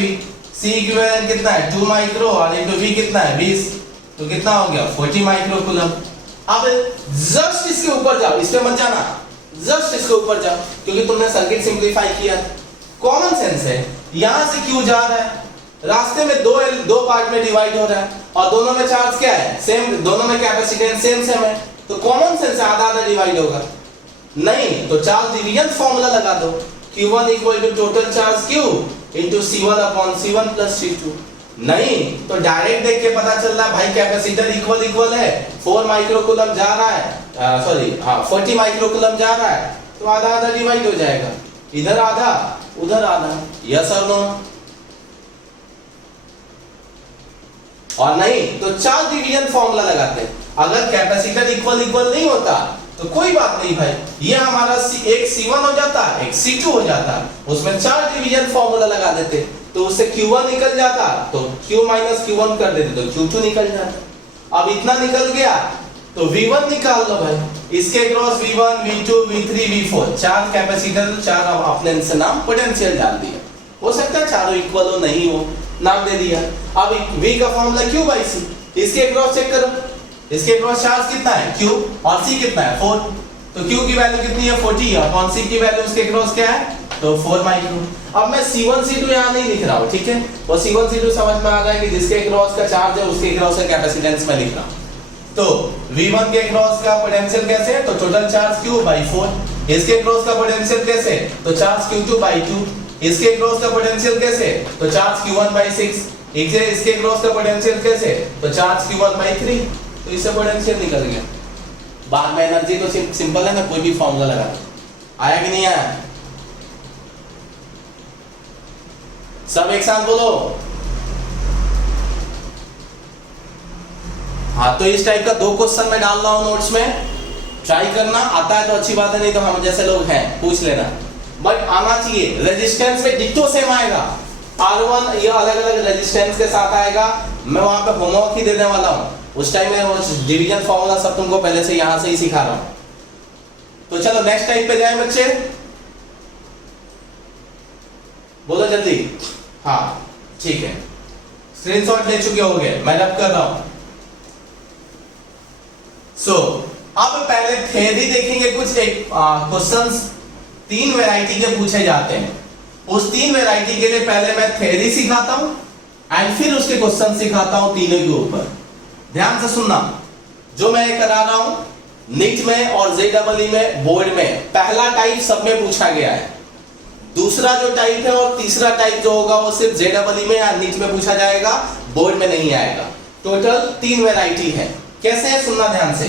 C equivalent कितना है 2 माइक्रो और इनटू V कितना है 20, तो कितना हो गया 40 माइक्रो कूलम। अब जस्ट इसके ऊपर जाओ, इस पे मत जाना, जस्ट इसके ऊपर जाओ क्योंकि तुमने सर्किट सिंपलीफाई किया। कॉमन सेंस है, यहां से Q जा रहा है, रास्ते में दो पार्ट में डिवाइड हो रहा है और दोनों में चार्ज क्या है सेम, दोनों में कैपेसिटेंस सेम सेम है, तो कॉमन सेंस है आधा आधा डिवाइड होगा। नहीं तो चार्ज डिवीजन फॉर्मूला लगा दो, Q1 equal to total charge Q into C1 upon C1 plus C2। नहीं तो डायरेक्ट देख के पता चल रहा है भाई कैपेसिटर इक्वल इक्वल है, 4 माइक्रो कूलम जा रहा है, सॉरी हाँ 40 माइक्रो कूलम जा रहा है, तो आधा आधा डिवाइड हो जाएगा, इधर आधा उधर आधा। यस और नो? और नहीं तो चार्ज डिवीजन फॉर्मूला लगाते हैं। अगर कैपेसिटर इक्वल इक्वल नहीं होता तो कोई बात नहीं भाई, ये हमारा एक C1 हो जाता, एक C2 हो जाता, उसमें चार्ज डिवीजन फॉर्मूला लगा देते तो उससे Q1 निकल जाता, तो Q माइनस Q1 कर देते तो Q2 निकल जाता। अब इतना निकल गया तो V1 निकाल लो भाई, इसके cross V1 V2 V3 V4 चार कैपेसिटर, चार अपने से नाम पोटेंशियल डाल दिया। हो सकता है चारों इक्वल हो नहीं हो, नाम दे दिया। अब V का फॉर्मूला Q बाई C, इसके क्रॉस चेक करो, इसके क्रॉस चार्ज कितना है Q और C कितना है 4, तो Q की वैल्यू कितनी है 40 है और C की वैल्यू उसके क्रॉस क्या है तो 4 माइक्रो। अब मैं C1 C2 यहाँ नहीं लिख रहा हूँ, ठीक है, वो C1 C2 समझ में आ रहा है कि जिसके क्रॉस का चार्ज है उसके क्रॉस का कैपेसिटेंस में लिख रहा हूँ। तो V1 के क्रॉस का पोटेंशियल कैसे है तो टोटल चार्ज Q बाई 4, इसके क्रॉस का पोटेंशियल कैसे तो चार्ज Q2 बाई 2, इसके क्रॉस का पोटेंशियल कैसे, तो चार्ज q1/6, इसके क्रॉस का पोटेंशियल कैसे, तो चार्ज q1/3, तो इससे पोटेंशियल निकल गया। बाद में एनर्जी तो सिंपल है ना, कोई भी फॉर्मूला लगा, आया कि नहीं आया, सब एक साथ बोलो। हाँ, तो इस टाइप का 2 क्वेश्चन मैं डाल रहा हूं नोट्स में, ट्राई करना, आता है तो अच्छी बात है, नहीं तो हम जैसे लोग हैं पूछ लेना, बट आना चाहिए। रेजिस्टेंस में डिट्टो सेम आएगा, R1 ये अलग अलग रेजिस्टेंस के साथ आएगा। मैं वहां पे होमवर्क ही देने वाला हूं, उस टाइम में डिवीजन फॉर्मूला सब तुमको पहले से यहां से ही सिखा रहा हूं। तो चलो नेक्स्ट टाइप पे जाए बच्चे, बोलो जल्दी। हाँ ठीक है, स्क्रीनशॉट ले चुके होंगे, मैं रब कर रहा हूं। सो अब पहले थ्योरी देखेंगे, कुछ एक क्वेश्चंस 3 वैरायटी के पूछे जाते हैं। उस 3 वैरायटी के लिए पहले मैं थ्योरी सिखाता हूं एंड फिर उसके क्वेश्चन सिखाता हूं तीनों के ऊपर। ध्यान से सुनना, जो मैं करा रहा हूं नीट में और जेईई में, बोर्ड में पहला टाइप सब में पूछा गया है, दूसरा जो टाइप है और तीसरा टाइप जो होगा वो सिर्फ जेईई में या नीट में पूछा जाएगा, बोर्ड में नहीं आएगा। टोटल 3 वैरायटी है। कैसे है सुनना ध्यान से।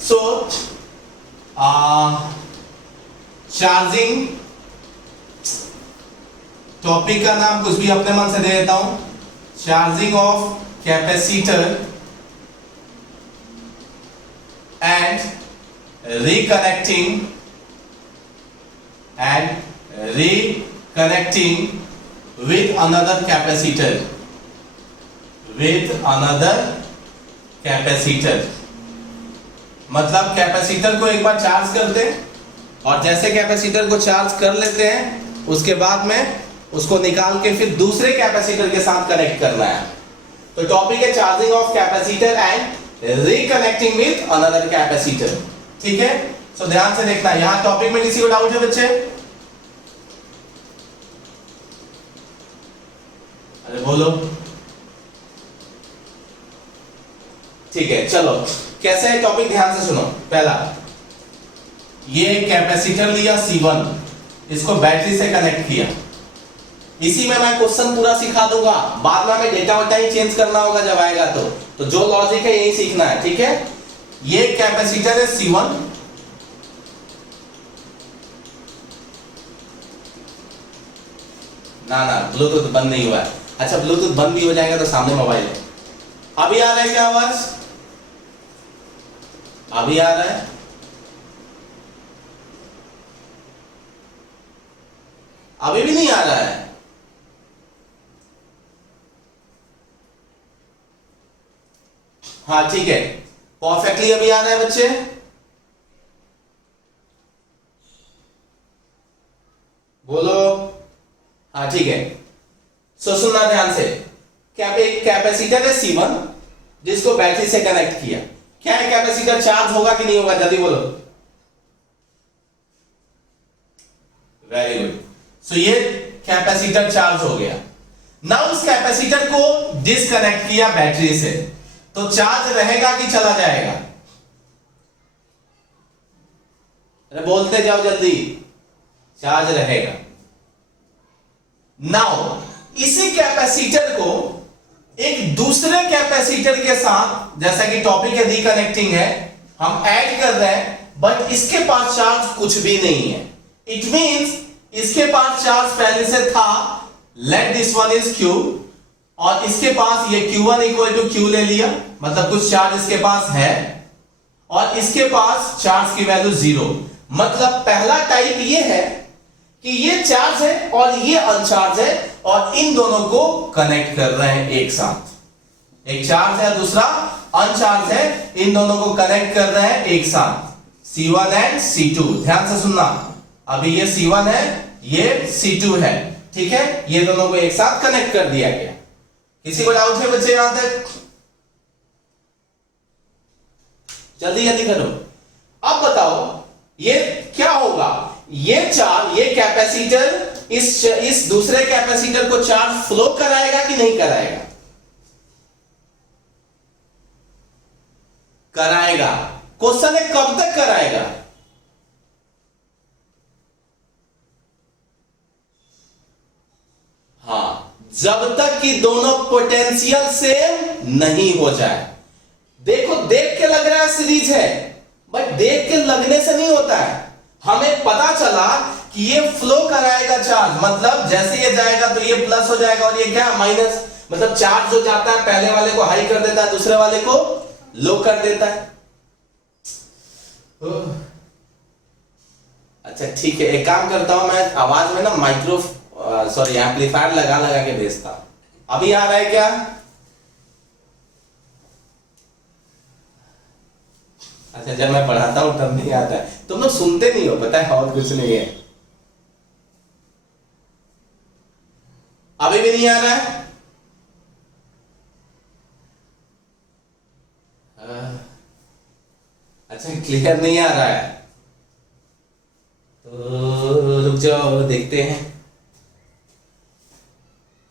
सो चार्जिंग, टॉपिक का नाम कुछ भी अपने मन से दे देता हूं, charging of capacitor and reconnecting with another capacitor, मतलब कैपेसिटर को एक बार चार्ज करते हैं और जैसे कैपेसिटर को चार्ज कर लेते हैं उसके बाद में उसको निकाल के फिर दूसरे कैपेसिटर के साथ कनेक्ट करना है। तो टॉपिक है charging of capacitor and reconnecting with another capacitor. ठीक है, सो ध्यान से देखना, यहां टॉपिक में किसी को डाउट है बच्चे? अरे बोलो। ठीक है, चलो कैसे है टॉपिक, ध्यान से सुनो। पहला, ये कैपेसिटर लिया C1, इसको बैटरी से कनेक्ट किया, इसी में मैं क्वेश्चन पूरा सिखा दूंगा, बाद में हमें डेटा वेटा ही चेंज करना होगा जब आएगा तो जो लॉजिक है यही सीखना है। ठीक है, ये कैपेसिटर है C1, ना ब्लूटूथ बंद नहीं हुआ है। अच्छा, ब्लूटूथ बंद भी हो जाएगा तो सामने मोबाइल है। अभी आ रहा है क्या आवाज? अभी आ रहा है? अभी भी नहीं आ रहा है? हाँ ठीक है, परफेक्टली अभी आ रहा है बच्चे? बोलो। हाँ ठीक है, सो सुनना ध्यान से। कैपेसिटर है C1 जिसको बैटरी से कनेक्ट किया। क्या है, कैपेसिटर चार्ज होगा कि नहीं होगा, जल्दी बोलो। वेरी गुड, सो ये कैपेसिटर चार्ज हो गया। नाउ उस कैपेसिटर को डिस्कनेक्ट किया बैटरी से, तो चार्ज रहेगा कि चला जाएगा? अरे बोलते जाओ जल्दी। चार्ज रहेगा। नाउ इसी कैपेसिटर को एक दूसरे कैपेसिटर के साथ, जैसा कि टॉपिक है रिकनेक्टिंग है, हम ऐड कर रहे हैं, बट इसके पास चार्ज कुछ भी नहीं है। इट मींस इसके पास चार्ज पहले से था, let this one is Q, और इसके पास ये Q1 इक्वल टू Q ले लिया, मतलब कुछ चार्ज इसके पास है, और इसके पास चार्ज की वैल्यू 0। मतलब पहला टाइप ये है कि ये चार्ज है और ये अनचार्ज है, और इन दोनों को कनेक्ट कर रहे हैं एक साथ। एक चार्ज है, दूसरा अनचार्ज है, इन दोनों को कनेक्ट कर रहे हैं एक साथ, C1 एंड C2। ध्यान से सुनना, अभी ये C1 है, ये C2 है। ठीक है, ये दोनों को एक साथ कनेक्ट कर दिया गया। किसी को डाउट है बच्चे यहां तक? जल्दी जल्दी करो। अब बताओ ये क्या होगा, ये चार्ज, ये कैपेसिटर इस दूसरे कैपेसिटर को चार्ज फ्लो कराएगा कि नहीं कराएगा? कराएगा। क्वेश्चन है कब तक कराएगा? जब तक कि दोनों पोटेंशियल सेम नहीं हो जाए। देखो देख के लग रहा है सीरीज है, बट देख के लगने से नहीं होता है। हमें पता चला कि ये फ्लो कराएगा चार्ज, मतलब जैसे ये जाएगा तो ये प्लस हो जाएगा और ये क्या माइनस, मतलब चार्ज जो जाता है पहले वाले को हाई कर देता है, दूसरे वाले को लो कर देता है। अच्छा ठीक है, एक काम करता हूं मैं आवाज में ना एम्पलीफायर लगा लगा के भेजता हूं। अभी आ रहा है क्या? अच्छा जब मैं पढ़ाता हूं तब नहीं आता है, तुम लोग सुनते नहीं हो, पता है और कुछ नहीं है। अभी भी नहीं आ रहा है? अच्छा क्लियर नहीं आ रहा है तो रुक जाओ देखते हैं।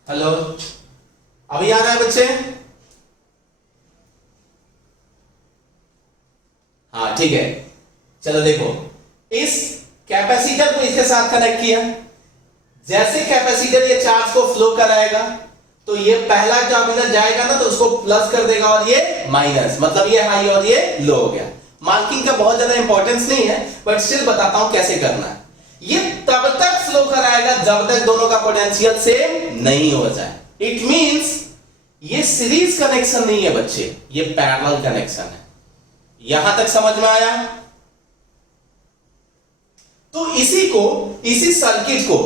हेलो, अभी आ रहा है बच्चे? हाँ ठीक है, चलो देखो, इस कैपेसिटर को इसके साथ कनेक्ट किया। जैसे कैपेसिटर ये चार्ज को फ्लो कराएगा तो ये पहला टर्मिनल जाएगा ना तो उसको प्लस कर देगा और ये माइनस, मतलब ये हाई और ये लो हो गया। मार्किंग का बहुत ज्यादा इंपॉर्टेंस नहीं है, बट स्टिल बताता हूं कैसे करना है। ये तब तक फ्लो कराएगा जब तक दोनों का पोटेंशियल सेम नहीं हो जाए। इट मींस ये सीरीज कनेक्शन नहीं है बच्चे, ये पैरेलल कनेक्शन है। यहां तक समझ में आया? तो इसी सर्किट को,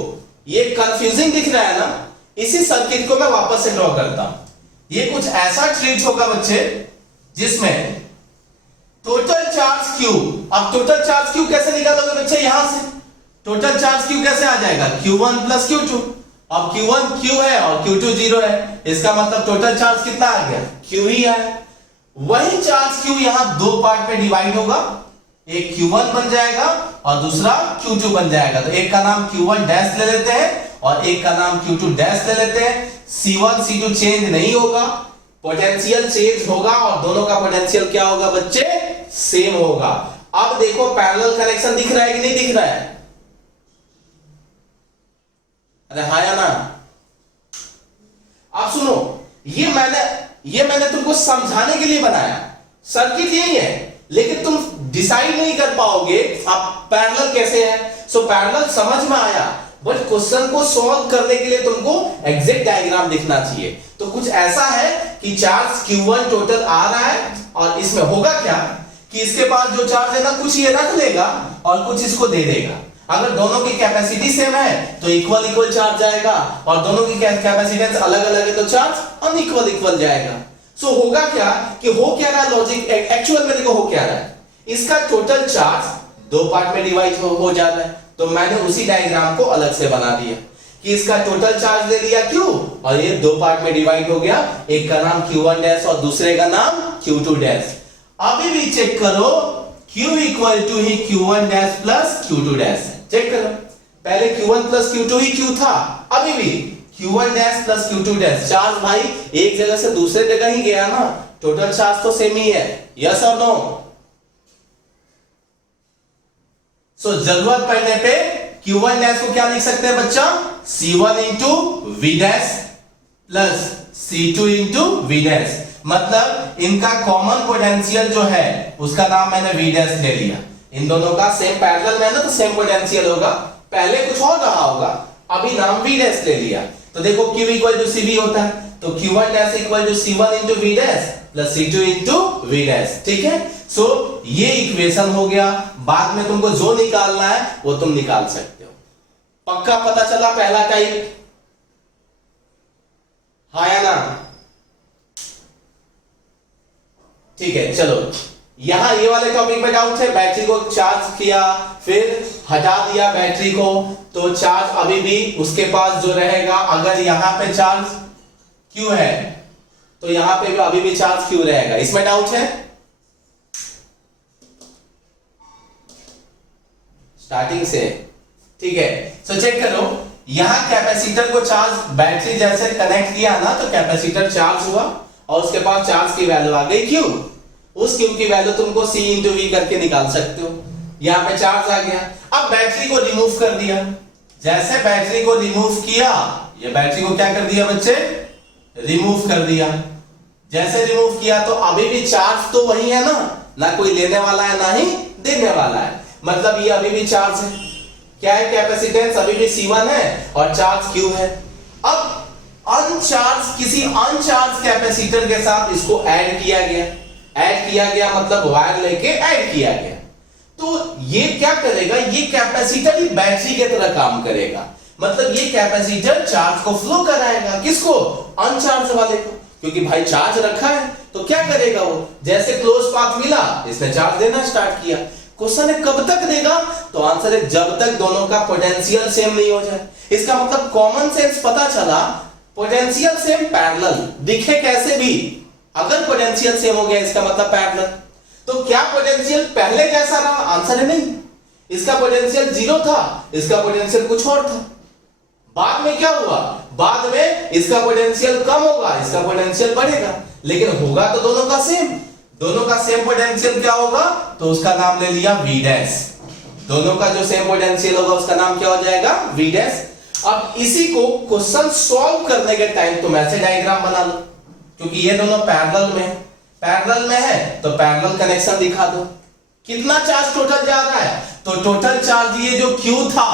ये कंफ्यूजिंग दिख रहा है ना, इसी सर्किट को मैं वापस से ड्रॉ करता हूं। ये कुछ ऐसा ट्रीट होगा बच्चे जिसमें टोटल चार्ज Q, अब टोटल चार्ज Q कैसे निकालोगे बच्चे? यहां से टोटल चार्ज Q कैसे आ जाएगा? Q1 plus Q2। अब Q1 Q है और Q2 0 है, इसका मतलब टोटल चार्ज कितना आ गया? Q ही है। वही चार्ज Q यहां दो पार्ट में डिवाइड होगा, एक Q1 बन जाएगा और दूसरा Q2 बन जाएगा। तो एक का नाम Q1 डैश ले लेते हैं और एक का नाम Q2 डैश ले लेते हैं। C1 C2 चेंज नहीं होगा, पोटेंशियल चेंज होगा और दोनों का पोटेंशियल क्या होगा बच्चे? सेम होगा। अब देखो पैरेलल कनेक्शन दिख रहा है कि नहीं दिख रहा है? अरे हाँ या ना? अब सुनो, ये मैंने तुमको समझाने के लिए बनाया, सर्किट यही है, लेकिन तुम डिसाइड नहीं कर पाओगे अब पैरेलल कैसे है। सो पैरेलल समझ में आया, बट क्वेश्चन को सॉल्व करने के लिए तुमको एग्जैक्ट डायग्राम दिखना चाहिए। तो कुछ ऐसा है कि चार्ज Q1 टोटल आ रहा है और इसमें होगा क्या कि इसके पास जो चार्ज है ना, कुछ ये रख लेगा और कुछ इसको दे देगा। अगर दोनों की कैपेसिटी सेम है तो इक्वल इक्वल चार्ज जाएगा, और दोनों की कैपेसिटेंस अलग अलग है तो चार्ज अनइक्वल इक्वल जाएगा। सो होगा क्या कि हो क्या रहा, लॉजिक एक्चुअल में देखो हो क्या रहा है, इसका टोटल चार्ज दो पार्ट में डिवाइड हो जा रहा है। तो मैंने उसी डायग्राम को अलग से बना दिया कि इसका टोटल चार्ज ले लिया Q और ये दो पार्ट में डिवाइड हो गया, एक का नाम Q1 डैश और दूसरे का नाम Q2 डैश। अभी भी चेक करो, Q इक्वल टू ही Q1 dash plus Q2 dash. Check करो, पहले Q1 प्लस Q2 ही Q था, अभी भी Q1 dash plus Q2 dash. Charge भाई एक जगह से दूसरे जगह ही गया ना, टोटल चार्ज तो सेम ही है। यस और नो? सो जरूरत पड़ने पे Q1 डैश को क्या लिख सकते हैं बच्चा? C1 into V dash plus C2 into V dash. मतलब इनका कॉमन पोटेंशियल जो है उसका नाम मैंने V डैश ले लिया। इन दोनों का सेम पैरेलल में ना तो सेम पोटेंशियल होगा, पहले कुछ और रहा होगा, अभी नाम V डैश ले लिया। तो देखो Q इक्वल टू CV होता है, तो Q1 dash equal to C1 into V dash plus C2 into V dash. ठीक है, सो ये इक्वेशन हो गया। बाद में तुमको जो निकालना है वो तुम निकाल सकते हो। पक्का पता चला पहला टाइप? हाँ या ना? ठीक है, चलो यहां ये वाले टॉपिक में डाउट है। बैटरी को चार्ज किया फिर हटा दिया बैटरी को, तो चार्ज अभी भी उसके पास जो रहेगा, अगर यहां पे चार्ज Q है तो यहां पे भी अभी भी चार्ज Q रहेगा। इसमें डाउट है? स्टार्टिंग से ठीक है। सो चेक करो, यहां कैपेसिटर को चार्ज बैटरी जैसे कनेक्ट किया ना तो कैपेसिटर चार्ज हुआ और उसके पास चार्ज की वैल्यू आ गई Q। उस Q की वैल्यू तुमको C इंटू V करके निकाल सकते हो। यहां पे चार्ज आ गया, अब बैटरी को रिमूव कर दिया। जैसे बैटरी को रिमूव किया ये बैटरी को क्या कर दिया बच्चे, रिमूव कर दिया। जैसे रिमूव किया तो अभी भी चार्ज तो वही है ना कोई लेने वाला है ना ही देने वाला है, मतलब ये अभी भी चार्ज है। क्या है, कैपेसिटेंस अभी भी C1 है और चार्ज Q है। अब किसी अनचार्ज कैपेसिटर के साथ इसको ऐड किया गया मतलब वायर लेके ऐड किया गया, तो ये क्या करेगा, ये कैपेसिटर ही बैटरी की तरह काम करेगा, मतलब ये कैपेसिटर चार्ज को फ्लो कराएगा। किसको, अनचार्ज वाले को, क्योंकि भाई चार्ज रखा है तो क्या करेगा वो, जैसे क्लोज पाथ मिला इसने चार्ज देना स्टार्ट किया। क्वेश्चन है कब तक देगा, तो आंसर है जब तक दोनों का पोटेंशियल सेम नहीं हो जाए। इसका मतलब कॉमन सेंस पता चला, पोटेंशियल सेम पैरेलल दिखे कैसे भी, अगर पोटेंशियल सेम हो गया इसका मतलब पैरेलल। तो क्या पोटेंशियल पहले जैसा रहा, आंसर है नहीं। इसका पोटेंशियल 0 था, इसका पोटेंशियल कुछ और था। बाद में क्या हुआ, बाद में इसका पोटेंशियल कम होगा, इसका पोटेंशियल बढ़ेगा, लेकिन होगा तो दोनों का सेम। दोनों का सेम पोटेंशियल क्या होगा, तो उसका नाम ले लिया V डैश। दोनों का जो सेम पोटेंशियल होगा उसका नाम क्या हो जाएगा, V डैश। अब इसी को क्वेश्चन सॉल्व करने के टाइम तुम ऐसे डायग्राम बना लो, क्योंकि ये दोनों पैरेलल में है तो पैरेलल कनेक्शन दिखा दो। कितना चार्ज टोटल जा रहा है, तो टोटल चार्ज ये जो Q था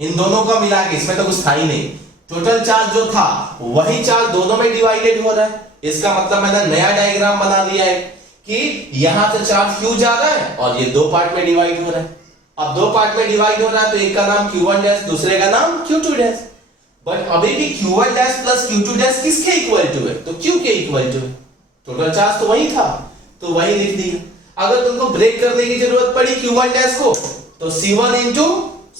इन दोनों का मिला के, इसमें तो कुछ था ही नहीं, टोटल चार्ज जो था वही चार्ज दोनों में डिवाइडेड हो रहा है। इसका मतलब मैंने नया डायग्राम बना दिया है कि यहां से चार्ज Q जा रहा है और ये दो पार्ट में डिवाइड हो रहा है। अब दो पार्ट में डिवाइड हो रहा है तो एक का नाम Q1 डैश, दूसरे का नाम Q2 डैश। बट अभी भी Q1 dash plus Q2 dash किसके इक्वल टू है, तो Q के इक्वल टू है। टोटल चार्ज तो वही था तो वही लिख दिया। अगर तुमको ब्रेक करने की जरूरत पड़ी Q1 डैश को, तो C1 इंटू,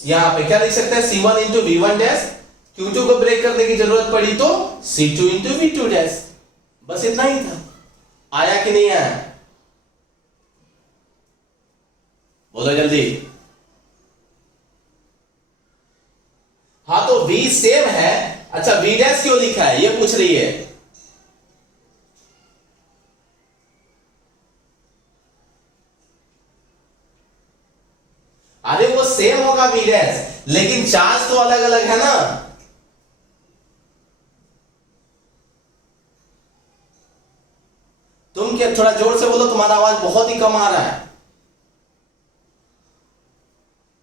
यहां पे क्या लिख सकते हैं, C1 into V1 dash. Q2 को ब्रेक करने की जरूरत पड़ी तो C2 इंटू V2 डैश। बस इतना ही था। आया कि नहीं आया, बोलो जल्दी। हाँ तो V सेम है, अच्छा V डैश क्यों लिखा है ये पूछ रही है। अरे वो सेम होगा V डैश, लेकिन चार्ज तो अलग अलग है ना। तुम क्या, थोड़ा जोर से बोलो, तुम्हारा आवाज बहुत ही कम आ रहा है।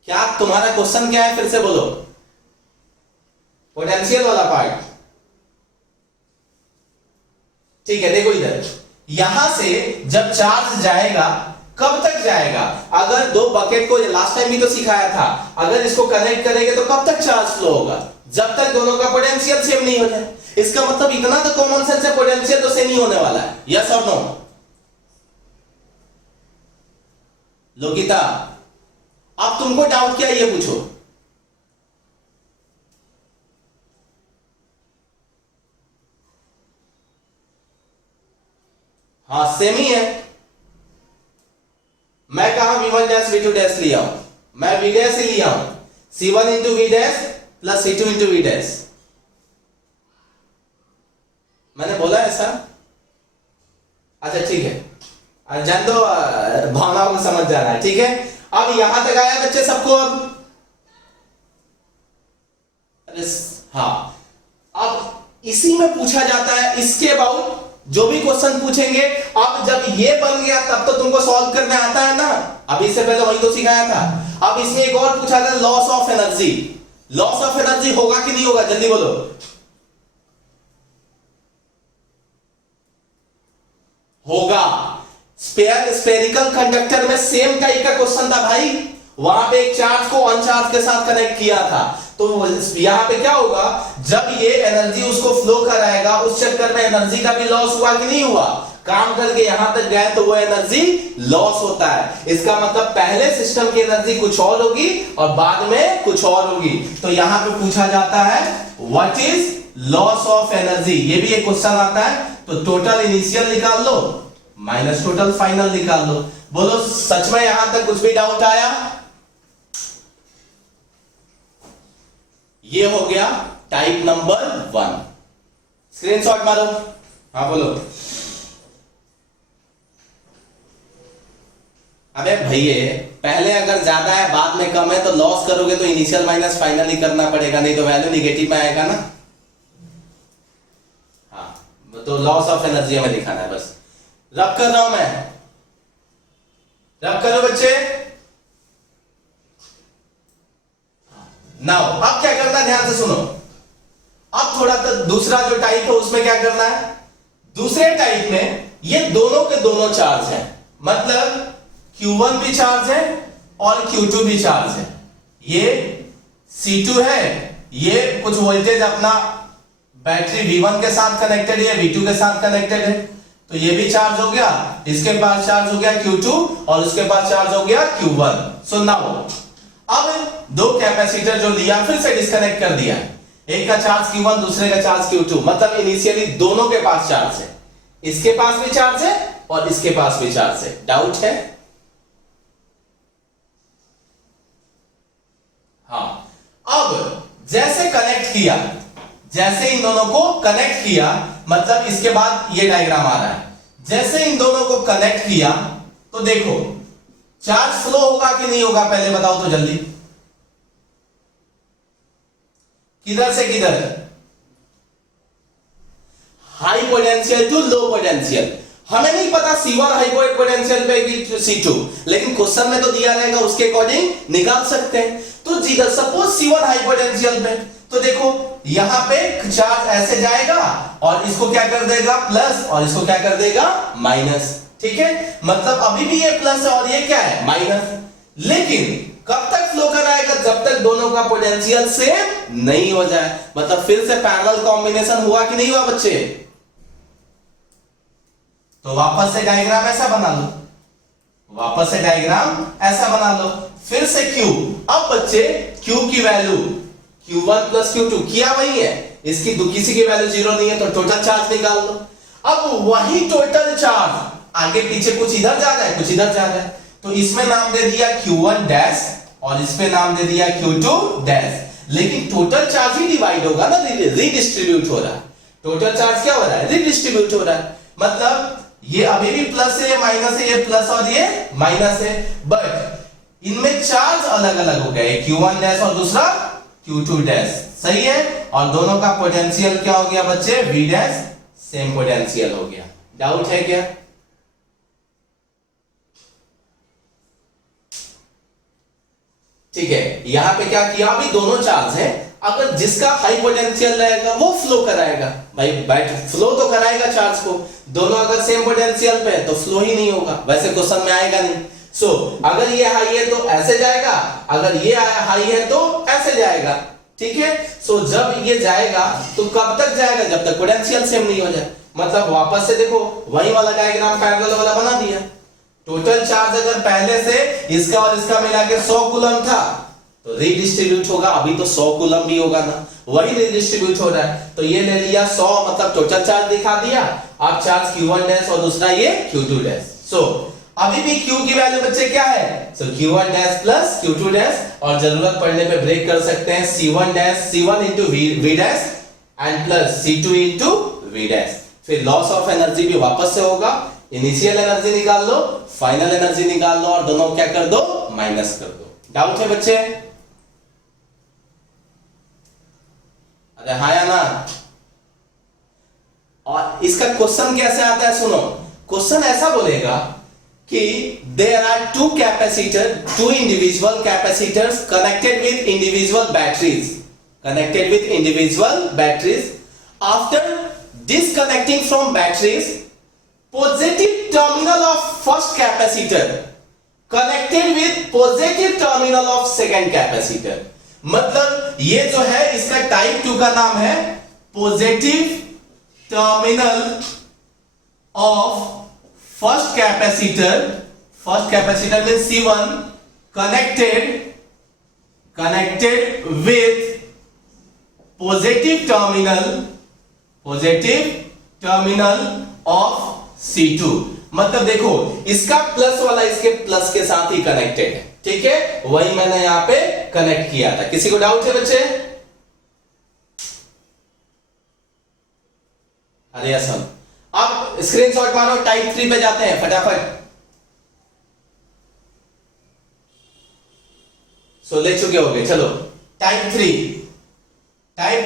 क्या तुम्हारा क्वेश्चन क्या है, फिर से बोलो। पोटेंशियल वाला पार्ट, ठीक है। देखो इधर, यहां से जब चार्ज जाएगा कब तक जाएगा, अगर दो बकेट को, लास्ट टाइम भी तो सिखाया था, अगर इसको कनेक्ट करेंगे तो कब तक चार्ज फ्लो होगा, जब तक दोनों का पोटेंशियल सेम नहीं हो जाए। इसका मतलब इतना तो कॉमन सेंस है, पोटेंशियल तो सेम ही होने वाला है। यस और नो, लोकिता अब तुमको डाउट क्या है ये पूछो। हाँ सेम ही है। मैं कहा V1 डैश V2 डैश लिया हूं, मैं V डैश ही लिया हूं, C1 into V dash plus C2 into V dash. मैंने बोला ऐसा, अच्छा ठीक है, जान दो, भावनाओं को समझ जाना है, ठीक है। अब यहां तक आया बच्चे सबको। अब अरे हाँ, अब इसी में पूछा जाता है, इसके अबाउट जो भी क्वेश्चन पूछेंगे। अब जब ये बन गया तब तो तुमको सॉल्व करने आता है ना, अभी इससे पहले वही तो सिखाया था। अब इसमें एक और पूछा था, loss of energy. Loss of energy होगा कि नहीं होगा, जल्दी बोलो। होगा। स्पेरिकल कंडक्टर में सेम टाइप का क्वेश्चन था भाई, वहां पे एक चार्ज को अनचार्ज के साथ कनेक्ट किया था, तो यहां पे क्या होगा, जब ये एनर्जी उसको फ्लो कराएगा, उस चक्कर में एनर्जी का भी लॉस हुआ कि नहीं हुआ, काम करके यहां तक गए तो वो एनर्जी लॉस होता है। इसका मतलब पहले सिस्टम की एनर्जी कुछ और होगी और बाद में कुछ और होगी। तो यहां पे पूछा जाता है what is loss of energy, ये भी एक क्वेश्चन आता है। तो टोटल इनिशियल निकाल लो माइनस टोटल फाइनल निकाल लो। बोलो सच में यहां तक कुछ भी डाउट आया? ये हो गया टाइप नंबर 1। स्क्रीनशॉट मारो। हाँ बोलो। अबे भैया पहले अगर ज्यादा है बाद में कम है तो लॉस करोगे तो इनिशियल माइनस फाइनल ही करना पड़ेगा, नहीं तो वैल्यू निगेटिव में आएगा ना। तो लॉस ऑफ एनर्जी हमें दिखाना है बस। रब कर रहा हूं मैं, रब करो बच्चे। नाउ अब क्या करना है, ध्यान से सुनो। अब थोड़ा तो दूसरा जो टाइप है उसमें क्या करना है, दूसरे टाइप में ये दोनों के दोनों चार्ज हैं, मतलब Q1 भी चार्ज है और Q2 भी चार्ज है। ये C2 है, ये कुछ वोल्टेज अपना बैटरी V1 के साथ कनेक्टेड है, V2 के साथ कनेक्टेड है, तो ये भी चार्ज हो गया, इसके पास चार्ज हो गया Q2 और उसके पास चार्ज हो गया Q1। सो नाउ अब दो कैपेसिटर जो लिया फिर से डिस्कनेक्ट कर दिया, एक का चार्ज Q1 दूसरे का चार्ज Q2, मतलब इनिशियली दोनों के पास चार्ज है, इसके पास भी चार्ज है और इसके पास भी चार्ज है। डाउट है? हाँ, अब जैसे कनेक्ट किया, जैसे इन दोनों को कनेक्ट किया, मतलब इसके बाद ये डायग्राम आ रहा है, जैसे इन दोनों को कनेक्ट किया तो देखो चार्ज फ्लो होगा कि नहीं होगा, पहले बताओ तो जल्दी। किधर से किधर? High potential to low potential. हमें नहीं पता C1 हाई पोटेंशियल पे कि C2, लेकिन क्वेश्चन में तो दिया रहेगा, उसके अकॉर्डिंग निकाल सकते हैं। तो जिधर सपोज C1 हाई पोटेंशियल पे, तो देखो यहां पे चार्ज ऐसे जाएगा और इसको क्या कर देगा प्लस, और इसको क्या कर देगा माइनस। ठीक है, मतलब अभी भी ये प्लस है और ये क्या है माइनस। लेकिन कब तक फ्लो कराएगा, जब तक दोनों का पोटेंशियल सेम नहीं हो जाए। मतलब फिर से पैरेलल कॉम्बिनेशन हुआ कि नहीं हुआ बच्चे? तो वापस से डायग्राम ऐसा बना लो, वापस से डायग्राम ऐसा बना लो, फिर से Q। अब बच्चे Q की वैल्यू Q1 प्लस Q2 किया वही है, इसकी किसी की वैल्यू 0 नहीं है, तो टोटल चार्ज निकाल लो। अब वही टोटल चार्ज आगे पीछे कुछ इधर जा रहा है कुछ इधर जा रहा है, तो इसमें नाम दे दिया Q1 डैश और इसमें नाम दे दिया Q2 डैश, लेकिन टोटल चार्ज ही डिवाइड होगा ना, रीडिस्ट्रीब्यूट हो रहा है। टोटल चार्ज क्या हो रहा है, रीडिस्ट्रीब्यूट हो रहा है, मतलब ये अभी भी प्लस है, माइनस है, ये प्लस और ये माइनस है, बट इनमें चार्ज अलग अलग हो गए, Q1 डैश और दूसरा Q2 डैश। सही है, और दोनों का पोटेंशियल क्या हो गया बच्चे, V डैश, सेम पोटेंशियल हो गया। डाउट है क्या? ठीक है, यहां पे क्या किया, अभी दोनों चार्ज है, अगर जिसका हाई पोटेंशियल रहेगा वो फ्लो कराएगा, भाई बैट फ्लो तो कराएगा चार्ज को, दोनों अगर सेम पोटेंशियल पे है तो फ्लो ही नहीं होगा, वैसे क्वेश्चन में आएगा नहीं। सो अगर ये हाई है तो ऐसे जाएगा, अगर ये हाई है तो ऐसे जाएगा। ठीक है, सो जब ये जाएगा तो कब तक जाएगा, जब तक पोटेंशियल सेम नहीं हो जाए। मतलब वापस से देखो वही वाला डायग्राम पैरेलल वाला बना दिया। टोटल चार्ज अगर पहले से इसका और इसका मिला के 100 कूलम था तो रीडिस्ट्रीब्यूट होगा, अभी तो 100 कूलम भी होगा ना, वही रीडिस्ट्रीब्यूट हो रहा है, तो ये ले लिया 100, मतलब टोटल चार्ज दिखा दिया। अब चार्ज Q1 डैश और दूसरा ये Q2 डैश। सो अभी भी Q की वैल्यू बच्चे क्या है, सो Q1 dash plus Q2 dash, और जरूरत पड़ने पे ब्रेक कर सकते हैं C1 dash, C1 into V dash and plus C2 into V dash. फिर लॉस ऑफ एनर्जी भी वापस से होगा, इनिशियल एनर्जी निकाल लो, फाइनल एनर्जी निकाल लो और दोनों क्या कर दो, माइनस कर दो। डाउट है बच्चे? अरे हाँ या ना? और इसका क्वेश्चन कैसे आता है सुनो, क्वेश्चन ऐसा बोलेगा कि there are two capacitor, two individual capacitors connected with individual batteries, connected with individual batteries, after disconnecting from batteries, positive terminal of first capacitor connected with positive terminal of second capacitor। मतलब ये जो है इसका type 2 का नाम है positive terminal of first capacitor, first capacitor mean C1 connected with positive terminal of C2। मतलब देखो इसका प्लस वाला इसके प्लस के साथ ही कनेक्टेड है, ठीक है, वही मैंने यहां पे कनेक्ट किया था। किसी को डाउट है बच्चे? अरे असम, अब स्क्रीनशॉट मारो, टाइप 3 पे जाते हैं फटाफट। सो ले चुके होगे, चलो टाइप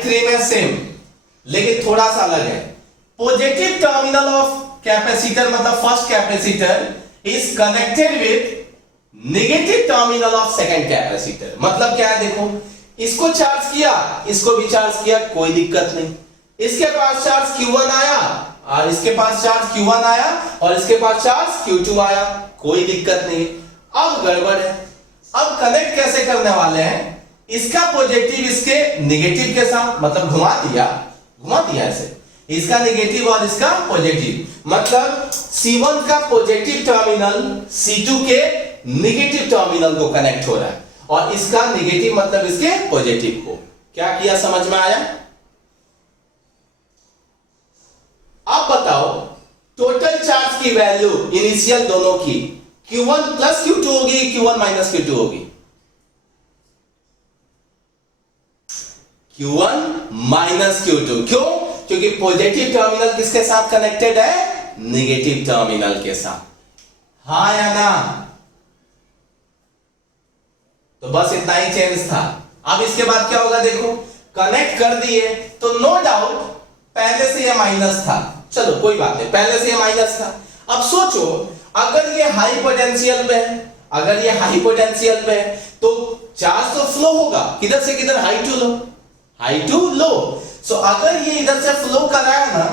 3 में सेम लेकिन थोड़ा सा अलग है। पॉजिटिव टर्मिनल ऑफ कैपेसिटर मतलब first capacitor is connected with negative terminal of second capacitor. मतलब क्या है, देखो इसको चार्ज किया, इसको भी चार्ज किया, कोई दिक्कत नहीं। इसके पास चार्ज Q1 आया और इसके पास चार्ज Q1 आया और इसके पास चार्ज Q2 आया, कोई दिक्कत नहीं। अब गड़बड़ है, अब कनेक्ट कैसे करने वाले हैं, इसका पॉजिटिव इसके नेगेटिव के साथ, मतलब घुमा दिया ऐसे, इसका नेगेटिव और इसका पॉजिटिव, मतलब C1 का पॉजिटिव टर्मिनल C2 के नेगेटिव टर्मिनल को कनेक्ट हो रहा है और इसका नेगेटिव मतलब इसके पॉजिटिव को। क्या किया, समझ में आया? अब बताओ टोटल चार्ज की वैल्यू इनिशियल दोनों की Q1 प्लस Q2 होगी, Q1 माइनस Q2 होगी। Q1 माइनस Q2, क्यों? क्योंकि पॉजिटिव टर्मिनल किसके साथ कनेक्टेड है, नेगेटिव टर्मिनल के साथ। हाँ या ना? तो बस इतना ही चेंज था। अब इसके बाद क्या होगा, देखो कनेक्ट कर दिए तो नो डाउट पहले से ये माइनस था, चलो कोई बात नहीं, पहले से ये माइनस था। अब सोचो अगर ये हाई पोटेंशियल पे है, अगर ये हाई पोटेंशियल पे है तो चार्ज तो फ्लो होगा, किधर से किधर, high to low, high to low. So अगर ये इधर से फ्लो कर रहा है ना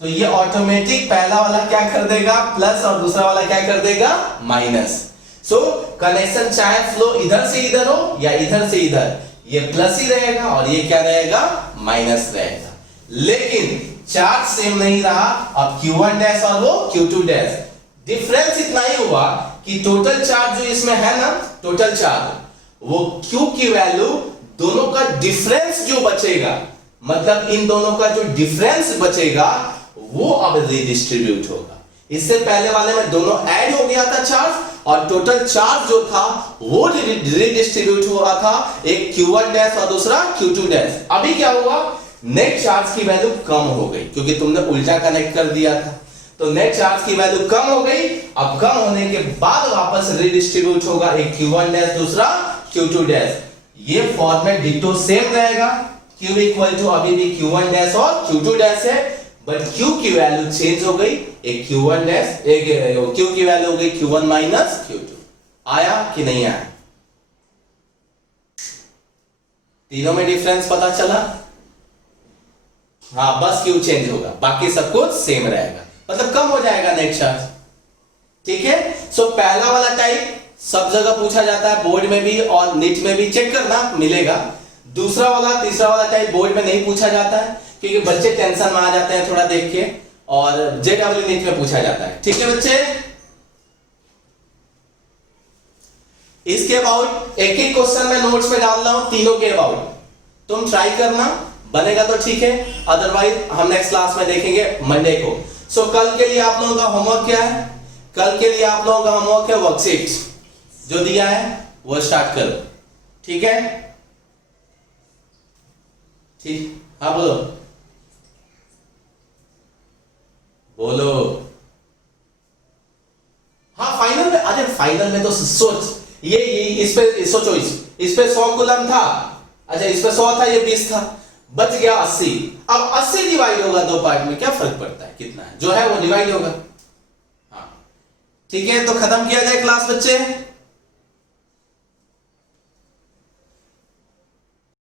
तो ये ऑटोमेटिक पहला वाला क्या कर देगा, प्लस, और दूसरा वाला क्या कर देगा, माइनस। सो कनेक्शन चाहे फ्लो इधर से इधर हो या इधर से इधर, ये प्लस ही रहेगा और ये क्या रहेगा, माइनस रहेगा। लेकिन चार्ज सेम नहीं रहा, अब Q1 डैश और वो Q2 डैश, डिफरेंस इतना ही हुआ कि टोटल चार्ज जो इसमें है ना, टोटल चार्ज वो Q की वैल्यू, दोनों का डिफरेंस जो बचेगा, मतलब इन दोनों का जो डिफरेंस बचेगा वो अब रीडिस्ट्रीब्यूट होगा। इससे पहले वाले में दोनों ऐड हो गया था चार्ज और टोटल चार्ज जो था वो रीडिस्ट्रीब्यूट हुआ था, एक Q1 डैश और दूसरा Q2 डैश। अभी क्या हुआ, नेट चार्ज की वैल्यू कम हो गई क्योंकि तुमने उल्टा कनेक्ट कर दिया था, तो नेट चार्ज की वैल्यू कम हो गई। अब कम होने के बाद वापस रीडिस्ट्रीब्यूट होगा, एक Q1 डैश दूसरा Q2 डैश। ये फॉर्मेट डिटो सेम रहेगा, Q इक्वल टू अभी भी Q1 डैश और Q2 डैश है, बट Q की वैल्यू चेंज हो गई, एक Q1 डैश, एक Q की वैल्यू हो गई Q1 माइनस Q2। आया कि नहीं आया? तीनों में डिफरेंस पता चला? हाँ, बस Q चेंज होगा, बाकी सब कुछ सेम रहेगा, मतलब कम हो जाएगा नेट चार्ज। ठीक है, सो पहला वाला टाइप सब जगह पूछा जाता है, बोर्ड में भी और नीट में भी, चेक करना मिलेगा। दूसरा वाला, तीसरा वाला टाइप बोर्ड में नहीं पूछा जाता है क्योंकि बच्चे टेंशन में आ जाते हैं थोड़ा देख के, और जेडब्ल्यू नीट में पूछा जाता है। ठीक है बच्चे, इसके अबाउट एक एक क्वेश्चन में नोट्स में डाल रहा हूं, तीनों के अबाउट तुम ट्राई करना, बनेगा तो ठीक है, अदरवाइज हम नेक्स्ट क्लास में देखेंगे मंडे को। सो कल के लिए आप लोगों का होमवर्क क्या है, कल के लिए आप लोगों का होमवर्क है वर्कशीट जो दिया है वो स्टार्ट करो। ठीक है, ठीक, हाँ बोलो बोलो। हाँ फाइनल में, अरे फाइनल में तो सोच, ये इस पे सोचो, इस पे 100 कूलम था, अच्छा इस पे 100 था, ये 20 था, बच गया 80। अब 80 डिवाइड होगा दो पार्ट में, क्या फर्क पड़ता है, कितना है जो है वो डिवाइड होगा। हाँ ठीक है, तो खत्म किया जाए क्लास बच्चे।